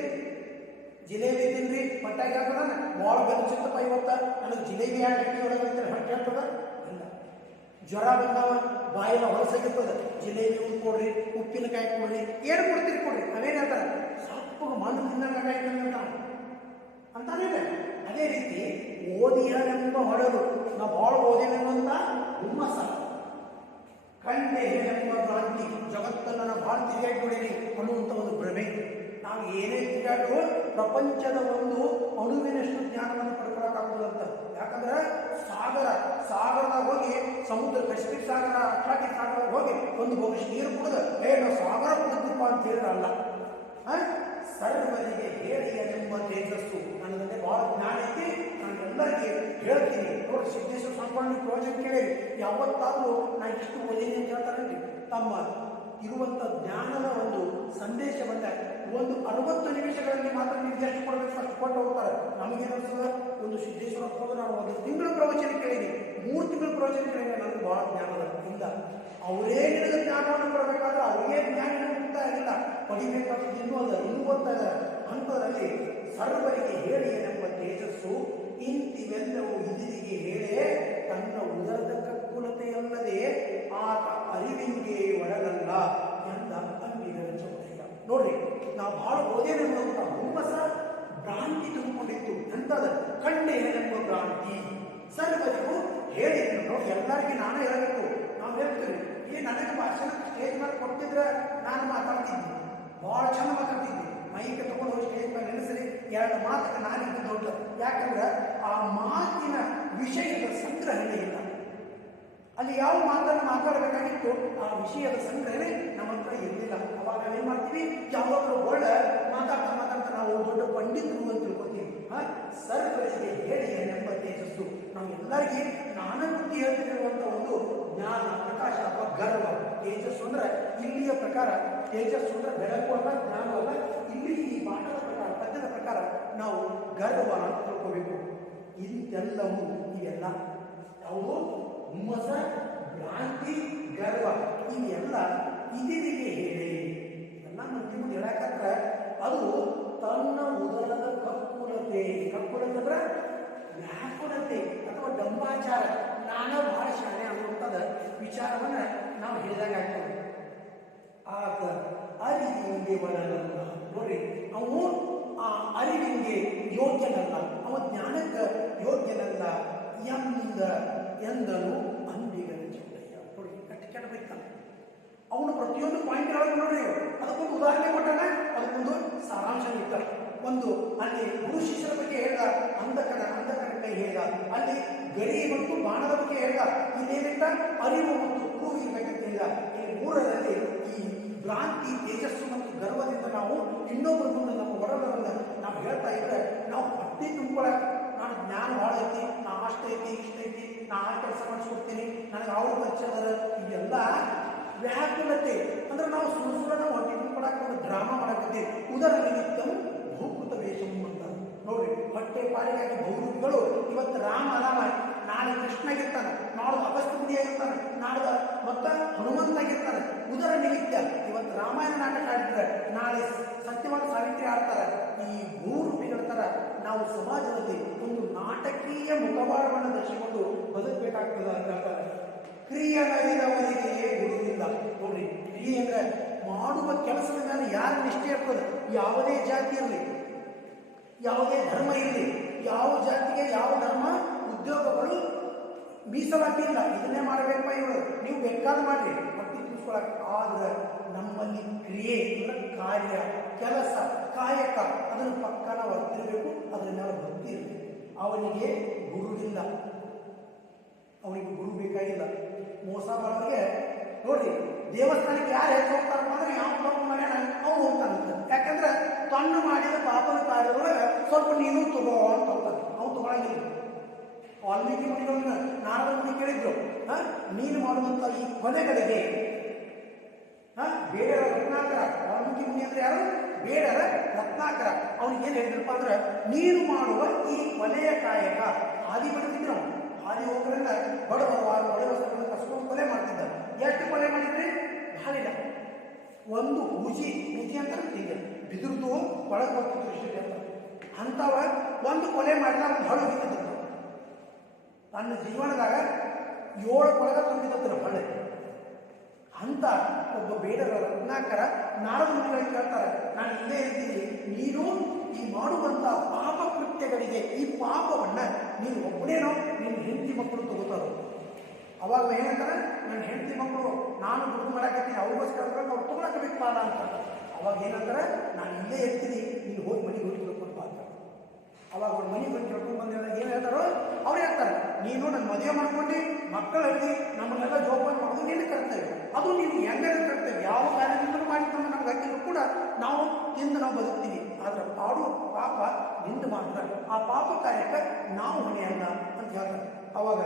ಜಿಲೇಬಿ ತಿನ್ರಿ, ಹೊಟ್ಟೆಗೆ ಹಾಕದ. ಭಾಳ ಬೆಂಚಿತ್ತಪ್ಪ ಇವತ್ತ, ನನಗೆ ಜಿಲೇಬಿ ಯಾಕೆ ಅಕ್ಕಿ ಒಳಗೆ ಹೊಟ್ಟೆ ಹೇಳ್ತದ? ಇಲ್ಲ. ಜ್ವರ ಬಂದಾವ, ಬಾಯಿನ ಹೊಲಸಾಗಿರ್ತದ, ಜಿಲೇಬಿ ಒಂದು ಕೊಡ್ರಿ, ಉಪ್ಪಿನಕಾಯಿ ಕೊಡ್ರಿ, ಏನು ಕೊಡ್ತೀರಿ ಕೊಡ್ರಿ. ಅವೇನು ಹೇಳ್ತಾರೆ? ಸ್ವಲ್ಪ ಮಣ್ಣು ತಿನ್ನಂಗ ಅಂತಾನೆ. ಅದೇ ರೀತಿ ಓದಿಯನೆಂಬ ಹೊಡೆದು, ನಾವು ಭಾಳ ಓದಿನೆಂಬಂತ ಹುಮ್ಮಸ. ಕಂಡೆ ಎಂಬ ಭ್ರಾಂತಿ, ಜಗತ್ತನ್ನು ನಾವು ಭಾಳ ತಿರುಗಾಡಿಕೊಂಡಿರಿ ಅನ್ನುವಂಥ ಒಂದು ಭ್ರಮೆ. ನಾವು ಏನೇ ತಿರುಗಾಡು ಪ್ರಪಂಚದ ಒಂದು ಅಣುವಿನಷ್ಟು ಜ್ಞಾನವನ್ನು ಪಡ್ಕೊಳ್ಳೋಕ್ಕಾಗೋದಂತ. ಯಾಕಂದ್ರೆ ಸಾಗರದಾಗ ಹೋಗಿ ಸಮುದ್ರ, ಪೆಸಿಫಿಕ್ ಸಾಗರ, ಅಟ್ಲಾಂಟಿಕ್ ಸಾಗರದಾಗ ಹೋಗಿ ಒಂದು ಬಹುಶಃ ನೀರು ಕುಡಿದ ನಾವು ಸಾಗರ ಕುಡಿದಪ್ಪ ಅಂತ ಹೇಳಿರಲ್ಲ. ಸರ್ವರಿಗೆ ಹೇಳಿಯನೆಂಬ ತೇಜಸ್ಸು. ನನಗೆ ಬಹಳ ಜ್ಞಾನ ಐತಿ, ನಾನು ಎಲ್ಲರಿಗೆ ಹೇಳ್ತೀನಿ. ನೋಡಿ, ಸಿದ್ದೇಶ್ವರ ಸ್ವಾಮಿ ಪ್ರಾಜೆಕ್ಟ್ ಕೇಳಿ ಯಾವತ್ತಾದ್ರೂ ನಾ ಇಷ್ಟು ಓದಿನಿ ಅಂತ ಹೇಳ್ತಾರೇನ್ರಿ? ತಮ್ಮ ಇರುವಂಥ ಜ್ಞಾನದ ಒಂದು ಸಂದೇಶವನ್ನ ಒಂದು 60 ನಿಮಿಷಗಳಲ್ಲಿ ಮಾತ್ರ ನಿರ್ದೇಶ ಕೊಡಬೇಕು, ಅಷ್ಟು ಕೊಟ್ಟು ಹೋಗ್ತಾರೆ. ನಮಗೇನಿಸ್ತದೆ? ಒಂದು ಸಿದ್ದೇಶ್ವರ ಹೋಗಿ ನಾನು 1 ತಿಂಗಳ ಪ್ರವಚನ ಕೇಳೀನಿ, 3 ತಿಂಗಳ ಪ್ರವಚನ ಕೇಳಿ ನನಗೆ ಬಹಳ ಜ್ಞಾನದ ಇಲ್ಲ. ಅವರೇ ನಿನಗೆ ಜ್ಞಾನವನ್ನು ಕೊಡಬೇಕಾದ್ರೆ ಅವರೇ ಜ್ಞಾನ ಇಲ್ಲ, ಪಡಿಬೇಕಾದ್ರೆ ಇನ್ನೂ ಓದ್ತಾ ಇದ್ದಾರೆ. ಅಂಥದ್ರಲ್ಲಿ ಸರ್ವರಿಗೆ ಹೇಳಿ ಎಂಬ ತೇಜಸ್ಸು ಇಂತಿವೆಲ್ಲವೂ ಇದಿರಿಗೆ ಹೇಳೇ ತನ್ನ ಉದರದ ಕಕ್ಕುಲತೆಯಲ್ಲದೆ ಆತ ಅರಿವಿಂಗೆ ಒಳಗಲ್ಲ ಎಂದ ಅಂಬಿಗರ ಚೌಡಯ್ಯ. ನೋಡ್ರಿ, ನಾವು ಬಹಳ ಓದೇನೆಂಬಂತ ಹುಮ್ಮಸ ಭ್ರಾಂತಿ ತುಂಬಿಕೊಂಡಿತ್ತು. ಎಂತದ? ಕಂಡೆ ಎಂಬ ಭ್ರಾಂತಿ ಸರ್ವರಿಗೂ ಹೇಳಿ. ನೋಡಿ, ಎಲ್ಲರಿಗೂ ನಾನೇ ಹೇಳಬೇಕು. ನಾವು ಹೇಳ್ತೀವಿ, ನನಗೆ ಭಾಷಣ ಸ್ಟೇಜ್ ಮೇಲೆ ಕೊಡ್ತಿದ್ರೆ ನಾನು ಮಾತಾಡ್ತಿದ್ದೆ, ಭಾಳ ಚಂದ ಮಾತಾಡ್ತಿದ್ದೆ. ಮೈಕ್ ತಗೊಂಡು ಹೋಗಿ ಸ್ಟೇಜ್ ಮೇಲೆ ನೆನೆಸಲಿ 2 ಮಾತಕ್ಕೆ ನಾನಿದ್ದು ದೊಡ್ಡ. ಯಾಕಂದ್ರೆ ಆ ಮಾತಿನ ವಿಷಯದ ಸಂಗ್ರಹಣೆ ಇಲ್ಲ. ಅಲ್ಲಿ ಯಾವ ಮಾತನ್ನು ಮಾತಾಡಬೇಕಾಗಿತ್ತು ಆ ವಿಷಯದ ಸಂಗ್ರಹಣೆ ನಮ್ಮ ಹತ್ರ ಇರಲಿಲ್ಲ. ಅವಾಗ ನಾವೇನು ಮಾಡ್ತೀವಿ? ಯಾವುದಾದ್ರೂ ಒಳ್ಳೆ ಮಾತಾಡ್ತಾ ನಾವು ದೊಡ್ಡ ಪಂಡಿತರು ಅಂತ ತಿಳ್ಕೊತೀವಿ. ಸರ್ವರಿಗೆ ಹೇಳಿ ಎಂಬ ತೇಜಸ್ಸು. ನಾವು ಎಲ್ಲರಿಗೆ ನಾನಂತಿ ಹೇಳ್ತಿರುವಂಥ ಒಂದು ಜ್ಞಾನ, ಪ್ರಕಾಶ ಅಥವಾ ಗರ್ವ. ತೇಜಸ್ಸು ಅಂದ್ರೆ ಇಲ್ಲಿಯ ಪ್ರಕಾರ ತೇಜಸ್ಸು ಅಂದ್ರೆ ಬೆಳಕು ಅಲ್ಲ, ಜ್ಞಾನ ಅಲ್ಲ. ಇಲ್ಲಿ ಈ ಪಾಠದ ಪ್ರಕಾರ, ಪದ್ಯದ ಪ್ರಕಾರ ನಾವು ಗರ್ವ ಅಂತ ತಿಳ್ಕೋಬೇಕು. ಇದೆಲ್ಲವೂ ಇವೆಲ್ಲ ಯಾವುದು? ಹುಮ್ಮಸ, ಭ್ರಾಂತಿ, ಗರ್ವ, ಇವೆಲ್ಲ ಇದಿರಿಗೆ ಹೇಳಿ. ಇದೆಲ್ಲ ನಿಮಗೆ ಹೇಳಕಂದ್ರೆ ಅದು ತನ್ನ ಉದರದ ಕಕ್ಕುಲತೆ. ಕಕ್ಕುಲತೆ ಅಂದ್ರೆ ವ್ಯಾಕುಲತೆ ಅಥವಾ ಡಂಬಾಚಾರ. ನಾನು ಬಹಳ ಶಾಣೆ ಅನ್ನುವಂಥದ್ದು ವಿಚಾರವನ್ನ ನಾವು ಹೇಳಿದಾಗ ಆಗ್ತದೆ. ಆತ ಅರಿವಿಂಗೆ ಒಳಗಲ್ಲ. ನೋಡಿ, ಅವನು ಆ ಅರಿವಿಂಗೆ ಯೋಗ್ಯನಲ್ಲ, ಅವ ಜ್ಞಾನಕ್ಕೆ ಯೋಗ್ಯನಲ್ಲ ಎಂದನು ಅಂಬಿಗರ ಚೌಡಯ್ಯ. ನೋಡಿ, ಕೆಟ್ಟ ಬೈತಾನೆ ಅವನು. ಪ್ರತಿಯೊಂದು ಪಾಯಿಂಟ್ ಹೇಳೋದು ನೋಡ್ರಿ, ಅದಕ್ಕೊಂದು ಉದಾಹರಣೆ ಕೊಟ್ಟಾಗ ಅದಕ್ಕೊಂದು ಸಾರಾಂಶ ಇರ್ತಾರೆ. ಒಂದು ಅಲ್ಲಿ ಗುರು ಶಿಷ್ಯರ ಬಗ್ಗೆ ಹೇಳ್ದ, ಅಂಧಕನ ಕೈ ಹೇಳ್ದ. ಅಲ್ಲಿ ಗಡಿ ಮತ್ತು ಬಾಣದ ಬಗ್ಗೆ ಹೇಳ್ದ. ಇನ್ನೇನಿತ್ತ? ಅರಿವು ಮತ್ತು ಗುರು ಇರ್ಬೇಕಂತ ಹೇಳ್ದ. ಈ 3ರಲ್ಲಿ ಈ ಭ್ರಾಂತಿ, ತೇಜಸ್ಸು ಮತ್ತು ಗರ್ವದಿಂದ ನಾವು ಇನ್ನೊಬ್ಬರ ಮುಂದೆ ನಮ್ಮ ಒಡಲನ್ನು ನಾವು ಹೇಳ್ತಾ ಇದ್ರೆ ನಾವು ಹೊಟ್ಟೆ ತುಂಬಿಕೊಳ್ಳಕ್ಕೆ ನಾನು ಜ್ಞಾನ ಭಾಳ ಐತಿ, ನಾ ಅಷ್ಟೈತಿ, ಇಷ್ಟೈತಿ, ನಾ ಆ ಕೆಲಸ ಮಾಡಿಸ್ಕೊಡ್ತೀನಿ, ನನಗೆ ಅವ್ರ ಪರಿಚಯ ಅದರ, ಇವೆಲ್ಲ ವ್ಯಾಕುಲತೆ ಅಂದ್ರೆ ನಾವು ಸುಳ್ಳು ಹೊಟ್ಟೆ ಕೊಡಕ್ಕೆ ಒಂದು ಡ್ರಾಮಾ ಮಾಡಕತ್ತೀವಿ. ಉದರ ನಿಮಿತ್ತಂ ಭೂಕೃತ ವೇಷಂ ಅಂತ ನೋಡ್ರಿ, ಹೊಟ್ಟೆ ಪಾಲಿಗಾಗಿ ಬಹುರೂಪಿಗಳು ಇವತ್ತು ರಾಮ ಅದಾವ, ನಾಳೆ ಕೃಷ್ಣಗಿರ್ತಾನೆ, ನಾಳೆ ಅಗಸ್ತ್ಯಮುನಿಯಾಗಿರ್ತಾನೆ, ನಾಳೆ ಮತ್ತ ಹನುಮಂತಾಗಿರ್ತಾನೆ. ಉದರ ನಿಮಿತ್ತ ಇವತ್ತು ರಾಮಾಯಣ ನಾಟಕ ಆಡಿದ್ರೆ ನಾಳೆ ಸತ್ಯವಾದ ಸಾವಿತ್ರಿ ಆಡ್ತಾರೆ. ಈ ಬಹುರೂಪಿಗಳ ತರ ನಾವು ಸಮಾಜದಲ್ಲಿ ಒಂದು ನಾಟಕೀಯ ಮುಖವಾಡವನ್ನು ಧರಿಸಿಕೊಂಡು ಬದುಕಬೇಕಾಗ್ತದೆ ಅಂತ ಹೇಳ್ತಾರೆ. ಕ್ರಿಯೆಯವರಿಗೆ ಗುರುವಿಲ್ಲ. ನೋಡ್ರಿ, ಕ್ರಿಯೆ ಅಂದ್ರೆ ಮಾಡುವ ಕೆಲಸದ ಮೇಲೆ ಯಾರ ನಿಷ್ಠೆ ಇರ್ತದೆ, ಯಾವುದೇ ಜಾತಿ ಇರಲಿ, ಯಾವುದೇ ಧರ್ಮ ಇರಲಿ, ಯಾವ ಜಾತಿಗೆ ಯಾವ ಧರ್ಮ ಉದ್ಯೋಗಗಳು ಮೀಸಲಾತಿ ಇಲ್ಲ, ಇದನ್ನೇ ಮಾಡಬೇಕಪ್ಪ ಇವರು, ನೀವು ಬೇಕಾದ ಮಾಡ್ರಿ ಮತ್ತೆ ತಿಳಿಸ್ಕೊಳಕ್. ಆದ್ರೆ ನಮ್ಮಲ್ಲಿ ಕ್ರಿಯೆ ಅಂದ್ರೆ ಕಾರ್ಯ, ಕೆಲಸ, ಕಾಯಕ ಅದನ್ನು ಪಕ್ಕನ ವರ್ತಿರಬೇಕು, ಅದನ್ನೆಲ್ಲ ಭಕ್ತಿ ಇರಬೇಕು. ಅವನಿಗೆ ಗುರುವಿಲ್ಲ, ಅವನಿಗೆ ಗುರು ಬೇಕಾಗಿಲ್ಲ. ಮೋಸ ಮಾಡೋರಿಗೆ ನೋಡ್ರಿ, ದೇವಸ್ಥಾನಕ್ಕೆ ಯಾರು ಹೆಚ್ಚು ಹೋಗ್ತಾರಪ್ಪ ಅಂದ್ರೆ ಯಾವ ತಪ್ಪು ಮಾಡ್ಯಾನ ಅವ್ನು ಹೋಗ್ತಾನಂತ. ಯಾಕಂದ್ರೆ ತನ್ನ ಮಾಡಿದ ಪಾಪದ ಕಾರ್ಯದೊಳಗೆ ಸ್ವಲ್ಪ ನೀನು ತಗೋ ಅಂತ ಹೋಗ್ತಾನೆ, ಅವ್ನು ತಗೊಳಂಗಿಲ್ಲ. ವಾಲ್ಮೀಕಿ ಮುನಿಗಳನ್ನ ನಾರದ ಮುನಿ ಕೇಳಿದ್ರು, ನೀನು ಮಾಡುವಂತ ಈ ಕೊನೆಗಳಿಗೆ ಬೇಡರ ರತ್ನಾಕರ. ವಾಲ್ಮೀಕಿ ಮುನಿ ಅಂದ್ರೆ ಯಾರು? ಬೇಡರ ರತ್ನಾಕರ. ಅವ್ನಿಗೆ ಏನ್ ಹೇಳಿದ್ರಪ್ಪ ಅಂದ್ರೆ, ನೀನು ಮಾಡುವ ಈ ಕೊನೆಯ ಕಾಯಕ ಆದಿ ಬಡಿದ್ರು, ಆದಿ ಹೋಗ್ರಿಂದ ಒಳ್ಳೆ ವಸ್ತುಗಳನ್ನು ಕಸ್ಕೊಂಡು ಕೊಲೆ ಮಾಡ್ತಿದ್ದ. ಎಷ್ಟು ಕೊಲೆ ಮಾಡಿದ್ರೆ ಹಾಲಿಲ್ಲ, ಒಂದು ಹೂಜಿ ಅಂತ ಈಗ ಬಿದುರ್ದು ಒಳಗೆ ಬರ್ತಿದ್ರು ಇಷ್ಟ ಅಂತ. ಅಂಥವ ಒಂದು ಕೊಲೆ ಮಾಡಿದಾಗ ಹೊಳೆ ಬಿದ್ದಿತ್ತು. ತನ್ನ ಜೀವನದಾಗ 7 ಕೊಳಗ ತುಂಬಿದ್ರು ಹೊಳೆ. ಅಂತ ಒಬ್ಬ ಬೇಡರ ರತ್ನಾಕರ ನಾರದ ಮುನಿಗಳಿಗೆ ಕೇಳ್ತಾರೆ, ನಾನು ಇಲ್ಲೇ ಇದ್ದೀನಿ, ನೀನು ಈ ಮಾಡುವಂತ ಪಾಪ ಕೃತ್ಯಗಳಿಗೆ ಈ ಪಾಪವನ್ನ ನೀನು ಒಬ್ಬನೇನೋ ನಿನ್ನ ಹೆಂಡತಿ ಮಕ್ಕಳು ತಗೋತಾರೋ. ಅವಾಗ ಏನಂತಾರೆ, ನನ್ನ ಹೆಂಡತಿ ಮಕ್ಕಳು ನಾನು ದುಡ್ಡು ಮಾಡಾಕತ್ತೀನಿ, ಅವ್ರಿಗೋಸ್ಕರ ಅವ್ರು ತಗೊಳಕಬೇಕಲ್ಲ ಅಂತ. ಅವಾಗ ಏನಂತಾರೆ, ನಾನು ಇಲ್ಲೇ ಇರ್ತೀನಿ, ನೀನು ಹೋಗಿ ಮನೆಗೆ ಹೋಗಿ ತಿಳ್ಕೊಂಡು ಬಾ ಅಂತ. ಅವಾಗ ಅವ್ರ ಮನೆಗೆ ಹೋಗಿ ತಿಳ್ಕೊಂಡು ಬಂದಾಗ ಏನು ಹೇಳ್ತಾರೋ ಅವ್ರು ಹೇಳ್ತಾರೆ, ನೀನು ನನ್ನ ಮದುವೆ ಮಾಡ್ಕೊಂಡು ಮಕ್ಕಳಲ್ಲಿ ನಮ್ಮನ್ನೆಲ್ಲ ಜೋಪಾನ ಮಾಡೋದು ನಿನ್ನ ಕರ್ತವ್ಯ, ಅದು ನೀವು ಹೆಂಗಾರ ಕರ್ತವ್ಯ. ಯಾವ ಕಾರ್ಯದಿಂದಲೂ ಮಾಡಿಕೊಂಡು ನಮ್ಗೆ ಹಾಕಿದ್ರು ಕೂಡ ನಾವು ತಿಂದು ನಾವು ಬದುಕ್ತೀವಿ. ಆದ್ರೆ ಪಾಡು ಪಾಪ ನಿಂದು ಮಾತ್ರ, ಆ ಪಾಪ ಕಾರ್ಯಕ್ಕೆ ನಾವು ಹೊಣೆಯಲ್ಲ ಅಂತ ಹೇಳ್ತಾರೆ. ಅವಾಗ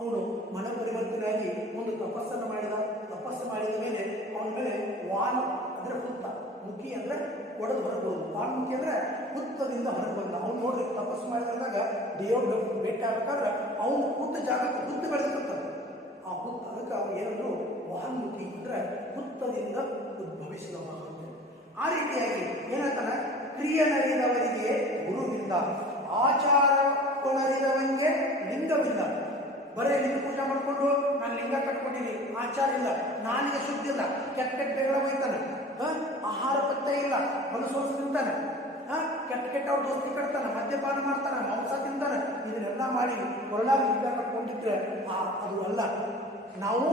ಅವನು ಮನ ಪರಿವರ್ತನೆಯಾಗಿ ಒಂದು ತಪಸ್ಸನ್ನು ಮಾಡಿದ. ತಪಸ್ಸು ಮಾಡಿದ ಮೇಲೆ ಅವನ ಮೇಲೆ ವಾನ ಅಂದ್ರೆ ಹುತ್ತ, ಮುಖಿ ಅಂದ್ರೆ ಒಡೆದು ಹೊರಬೋದು, ವಾಲ್ಮುಖಿ ಅಂದ್ರೆ ಹುತ್ತದಿಂದ ಹೊರಗೆ ಬಂದ. ಅವ್ನು ನೋಡ್ರಿ ತಪಸ್ಸು ಮಾಡಿದಾಗ ದೇವ್ರ ಭೇಟಿ ಆಗ್ಬೇಕಾದ್ರೆ ಅವನು ಹುತ್ತ ಜಾಗಕ್ಕೆ ಹುತ್ತು ಬೆಳೆದಿರ್ತಾನೆ. ಆ ಹುತ್ತ ಅದಕ್ಕೆ ಅವ್ರು ಏನಂದ್ರು ವಾಲ್ಮುಖಿ ಅಂದ್ರೆ ಹುತ್ತದಿಂದ ಉದ್ಭವಿಸಿದವ. ಆ ರೀತಿಯಾಗಿ ಏನಂತಾನೆ, ಕ್ರಿಯನರಿದವರಿಗೆ ಗುರುವಿಲ್ಲ, ಆಚಾರ ಕೊಳರಿದವನಿಗೆ ಲಿಂಗವಿಲ್ಲ. ಬರೇ ಲಿಂಗ ಪೂಜೆ ಮಾಡಿಕೊಂಡು ನಾನು ಲಿಂಗ ಕಟ್ಕೊಂಡಿನಿ, ಆಚಾರ ಇಲ್ಲ, ನಾಲಿಗೆ ಶುದ್ಧ ಇಲ್ಲ, ಕೆಟ್ಟ ಕೆಟ್ಟಗಳ ಬೈತಾನೆ, ಆಹಾರ ಪತ್ತೆ ಇಲ್ಲ, ಹೊಲಸೋಸು ತಿಂತಾನೆ, ಕೆಟ್ಟವ್ರ ದೋಸ್ತಿ ಕಟ್ತಾನೆ, ಮದ್ಯಪಾನ ಮಾಡ್ತಾನೆ, ಮಾಂಸ ತಿಂತಾನೆ. ಇದನ್ನೆಲ್ಲ ಮಾಡಿ ಒಳ್ಳೆ ಲಿಂಗ ಕಟ್ಕೊಂಡಿದ್ರೆ ಅದು ಅಲ್ಲ. ನಾವು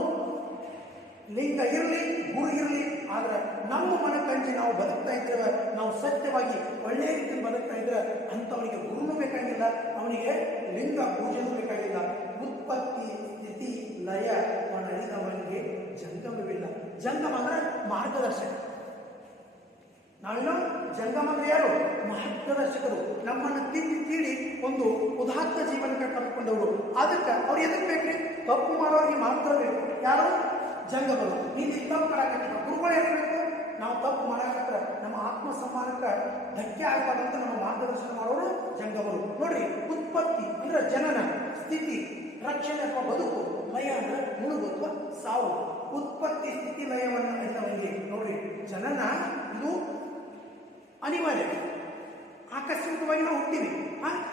ಲಿಂಗ ಇರಲಿ, ಗುರು ಇರಲಿ, ಆದ್ರೆ ನಮ್ಮ ಮನ ಕಂಚಿ ನಾವು ಬದುಕ್ತಾ ಇದ್ದೇವೆ, ನಾವು ಸತ್ಯವಾಗಿ ಒಳ್ಳೆಯ ರೀತಿಯಲ್ಲಿ ಬದುಕ್ತಾ ಇದ್ರೆ ಅಂಥವನಿಗೆ ಗುರುನು ಬೇಕಾಗಿಲ್ಲ, ಅವನಿಗೆ ಲಿಂಗ ಪೂಜೆನೂ ಬೇಕಾಗಿಲ್ಲ. ಉತ್ಪತ್ತಿ ಸ್ಥಿತಿ ಲಯ ಅವನಿಗೆ ಜಂಗಮವಿಲ್ಲ. ಜಂಗಮ ಅಂದ್ರೆ ಮಾರ್ಗದರ್ಶಕ. ನಾವೇನೋ ಜಂಗಮ ಅಂದ್ರೆ ಯಾರು? ಮಾರ್ಗದರ್ಶಕರು. ನಮ್ಮನ್ನು ತೀಡಿ ಒಂದು ಉದಾತ್ತ ಜೀವನಕ್ಕೆ ಕರ್ಕೊಂಡವರು. ಅದಕ್ಕೆ ಅವ್ರು ಎದಕ್ಕೆ ಬೇಕ್ರಿ? ತಪ್ಪು ಮಾಡೋರಿಗೆ ಮಾತ್ರ ಬೇಕು. ಯಾರು? ಜಂಗಮರು. ನೀನು ತಪ್ಪು ಮಾಡಾಕತ್ತ ಗುರುಗಳು ಏನ್ಬೇಕು? ನಾವು ತಪ್ಪು ಮಾಡಾಕತ್ರ ನಮ್ಮ ಆತ್ಮ ಸಮ್ಮಾನಕ್ಕೆ ಧಕ್ಕೆ ಆಗಬಾರ್ದಂತ ನಮ್ಮ ಮಾರ್ಗದರ್ಶನ ಮಾಡೋರು ಜಂಗಮರು. ನೋಡ್ರಿ, ಉತ್ಪತ್ತಿ ಅಂದ್ರೆ ಜನನ, ಸ್ಥಿತಿ ರಕ್ಷಣೆ ಅಥವಾ ಬದುಕು, ಲಯ ಅಂದ್ರೆ ಮುಳುಗು ಸಾವು. ಉತ್ಪತ್ತಿ ಸ್ಥಿತಿ ಲಯವನ್ನು ಹೇಳಿದವನಿಗೆ ನೋಡ್ರಿ, ಜನನ ಇದು ಅನಿವಾರ್ಯ. ಆಕಸ್ಮಿಕವಾಗಿ ನಾವು ಹುಟ್ಟಿವಿ,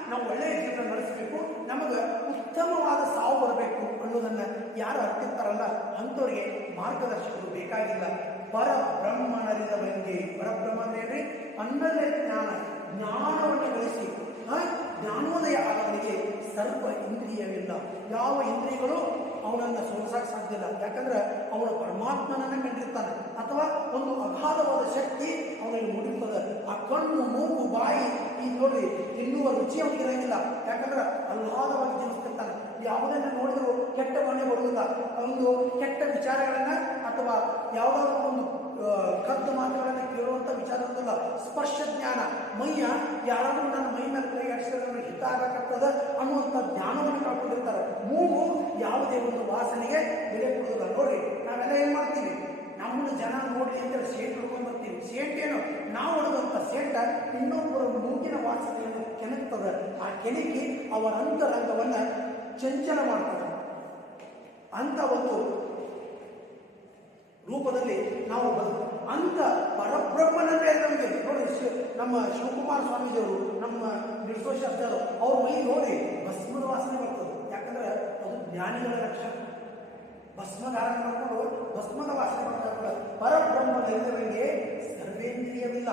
ನಾವು ಒಳ್ಳೆಯ ಜೀವನ ನಡೆಸಬೇಕು, ನಮಗೆ ಉತ್ತಮವಾದ ಸಾವು ಬರಬೇಕು ಅನ್ನೋದನ್ನ ಯಾರು ಅರ್ತಿರ್ತಾರಲ್ಲ ಅಂಥವ್ರಿಗೆ ಮಾರ್ಗದರ್ಶಕರು ಬೇಕಾಗಿಲ್ಲ. ಪರಬ್ರಹ್ಮನರಿದವನಿಗೆ, ಪರಬ್ರಹ್ಮ ಅಂದ್ರೆ ಅನ್ನಲ್ಲೇ ಜ್ಞಾನವನ್ನು ಗಳಿಸಿ ಜ್ಞಾನೋದಯ ಆದವನಿಗೆ ಸರ್ವ ಇಂದ್ರಿಯವಿಲ್ಲ. ಯಾವ ಇಂದ್ರಿಯಗಳು ಅವನನ್ನು ಸೋಲಿಸಕ್ಕೆ ಸಾಧ್ಯ ಇಲ್ಲ. ಯಾಕಂದ್ರೆ ಅವನು ಪರಮಾತ್ಮನನ್ನ ಕಂಡಿರ್ತಾನೆ, ಅಥವಾ ಒಂದು ಅಗಾಧವಾದ ಶಕ್ತಿ ಅವನಲ್ಲಿ ಮುಡಿರ್ತದೆ. ಆ ಕಣ್ಣು, ಮೂಗು, ಬಾಯಿ ಈ ನೋಡ್ರಿ ತಿನ್ನುವ ರುಚಿ ಅವನಿಗೆ ಇರಂಗಿಲ್ಲ. ಯಾಕಂದ್ರೆ ಅಲ್ಲಾದವಾಗಿ ಜೀವಿಸ್ತಿರ್ತಾನೆ. ಯಾವುದನ್ನ ನೋಡಿದ್ರು ಕೆಟ್ಟ ಮನೆ ಬರುವುದಿಲ್ಲ. ಒಂದು ಕೆಟ್ಟ ವಿಚಾರಗಳನ್ನ ಅಥವಾ ಯಾವುದಾದ್ರೂ ಒಂದು ಕದ್ದು ಮಾತುಗಳನ್ನು ಕೇಳುವಂಥ ವಿಚಾರದಲ್ಲ. ಸ್ಪರ್ಶ ಜ್ಞಾನ, ಮೈಯ ಯಾರಾದರೂ ನನ್ನ ಮೈ ಮೇಲೆ ಕೈ ಆಡಿಸಿದ್ರೆ ಹಿತ ಆಗಕತ್ತದ ಅನ್ನುವಂಥ ಜ್ಞಾನವನ್ನು ಕಳ್ಕೊಂಡಿರ್ತಾರೆ. ಮೂಗು ಯಾವುದೇ ಒಂದು ವಾಸನೆಗೆ ಬೆಲೆ ಕೊಡೋದಿಲ್ಲ. ನೋಡ್ರಿ, ನಾವೆಲ್ಲ ಏನು ಮಾಡ್ತೀವಿ, ನಮ್ಮನ್ನು ಜನ ನೋಡ್ಲಿ ಅಂತೇಳಿ ಸೇಂಟ್ ಹಿಡ್ಕೊಂಡು ಬರ್ತೀವಿ. ಸೇಂಟ್ ಏನು, ನಾವು ಹೊಡೆದಂಥ ಸೇಂಟ ಇನ್ನೊಬ್ಬರ ಮೂಗಿನ ವಾಸನೆಯನ್ನು ಕೆಣಕ್ತದೆ. ಆ ಕೆಣಕಿ ಅವರ ಅಂತರಂಗವನ್ನು ಚಂಚಲ ಮಾಡ್ತದೆ. ಅಂತ ಒಂದು ರೂಪದಲ್ಲಿ ನಾವು ಅಂತ ಪರಬ್ರಹ್ಮನನ್ನೇ ನಮಗೆ ನೋಡಿ. ನಮ್ಮ ಶಿವಕುಮಾರ ಸ್ವಾಮೀಜಿಯವರು, ನಮ್ಮ ನಿರ್ಸೋಶಾಸ್ತ್ರರು, ಅವ್ರ ಮೈ ನೋಡಿ ಭಸ್ಮದ ವಾಸನೆ ಬರ್ತದೆ. ಯಾಕಂದ್ರೆ ಅದು ಜ್ಞಾನಿಗಳ ಲಕ್ಷಣ. ಭಸ್ಮ ಧಾರಣ ಮಾಡಿಕೊಂಡು ಭಸ್ಮದ ವಾಸನೆ ಮಾಡ್ತಾರೆ. ಪರಬ್ರಹ್ಮ ನಲಿದವನಿಗೆ ಸರ್ವೇಂದ್ರಿಯವಿಲ್ಲ,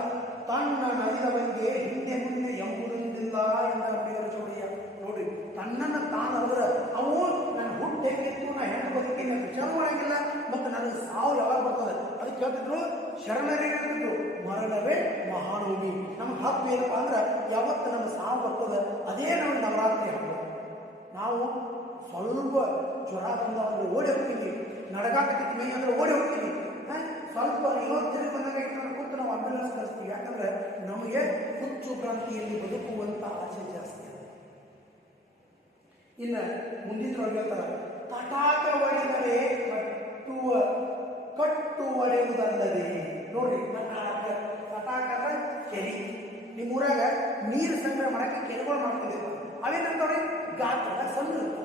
ತನ್ನ ನಲಿದವನಿಗೆ ಹಿಂದೆ ಮುಂದೆ ಎಂಬುದಿಲ್ಲ ಎಂದ ಚೌಡಿಯ. ನೋಡಿ, ತನ್ನನ್ನು ತಾನವರ ಅವು ನನ್ನ ಹುಟ್ಟು ಹೇಗಿತ್ತು, ನಾ ಹೆಣ್ಣು ಬದುಕಿನ ವಿಚಾರ ಮಾಡಂಗಿಲ್ಲ, ಮತ್ತು ನನಗೆ ಸಾವು ಯಾವಾಗ ಬರ್ತದೆ ಅದಕ್ಕೆ ಹೇಳ್ತಿದ್ರು. ಶರಣರೇ ಹೇಳ್ತಿದ್ರು, ಮರಣವೇ ಮಹಾನವಮಿ. ನಮ್ಗೆ ಹಬ್ಬ ಏನಪ್ಪ ಅಂದ್ರೆ ಯಾವತ್ತು ನಮ್ಮ ಸಾವು ಬರ್ತದೆ ಅದೇ ನಮ್ಗೆ ನವರಾತ್ರಿ ಹಬ್ಬ. ನಾವು ಸ್ವಲ್ಪ ಜ್ವರ ಬಂದಾದ್ರೆ ಓಡಿ ಹೋಗ್ತೀವಿ, ನಡಗಾಕತ್ತಿ ಮೈ ಅಂದ್ರೆ ಓಡಿ ಹೋಗ್ತೀವಿ. ಸ್ವಲ್ಪ ಇವತ್ತಿನ ಬಂದಾಗ ಕೂತು ನಾವು ಆಂಬ್ಯುಲೆನ್ಸ್ ಕಳಿಸ್ತೀವಿ. ಯಾಕಂದ್ರೆ ನಮಗೆ ಹುಚ್ಚು ಕ್ರಾಂತಿಯಲ್ಲಿ ಬದುಕುವಂತ ಆಸೆ ಜಾಸ್ತಿ. ಇನ್ನು ಮುಂದಿನೊಳಗೆ ಹೇಳ್ತಾರೆ, ತಟಾಕ ಒಡೆದರೆ ಕಟ್ಟು ಒಡೆಯುವುದಲ್ಲದೆ. ನೋಡ್ರಿ, ತಟಾಕ ಅಂದ್ರೆ ಕೆರೆ. ನಿಮ್ಮೂರಾಗ ನೀರು ಸಂಗ್ರಹ ಮಾಡಕ್ಕೆ ಕೆರೆಗಳು ಮಾಡ್ಕೊಂಡಿರ್ತಾರೆ. ಅವೇನಂತವ್ರಿ ಗಾತ್ರ ಸಣ್ಣ ಇರ್ತಾವೆ.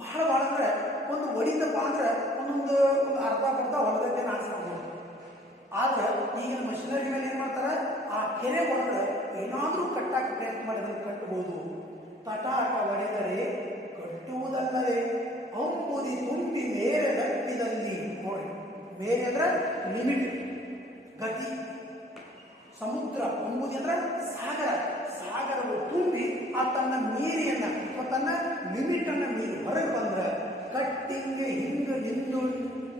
ಬಹಳ ಅಂದ್ರೆ ಒಂದು ಒಡಿತಪ್ಪ ಅಂದ್ರೆ ಒಂದು ಅರ್ಧ ಹೊಡೆದೈತೆ ನಾಲ್ಕು. ಆದ್ರೆ ಈಗಿನ ಮಷಿನರಿ ಮೇಲೆ ಏನ್ ಮಾಡ್ತಾರೆ, ಆ ಕೆರೆ ಒಳಗೆ ಏನಾದ್ರೂ ಕಟ್ಟಾಕ ಪ್ರಯತ್ನ ಮಾಡಿದ್ರೆ ಕಟ್ಟಬಹುದು. ತಟಾಕ ಒಡೆದರೆ ಕಟ್ಟುವುದಲ್ಲದೆ ಅಂಬುದಿ ತುಂಬಿ ಮೇಲೆ ಗಟ್ಟಿದಲ್ಲಿ. ನೋಡಿ, ಮೇಲೆ ಅಂದ್ರೆ ಲಿಮಿಟ್, ಗತಿ. ಸಮುದ್ರ, ಅಂಬುದಿ ಅಂದ್ರೆ ಸಾಗರ. ಸಾಗರವು ತುಂಬಿ ಆ ತನ್ನ ನೀರಿಯನ್ನ, ತನ್ನ ಲಿಮಿಟ್ ಅನ್ನ ಮೀರಿ ಹೊರಗೆ ಬಂದ್ರೆ ಕಟ್ಟಿಂಗೆ ಹಿಂಗ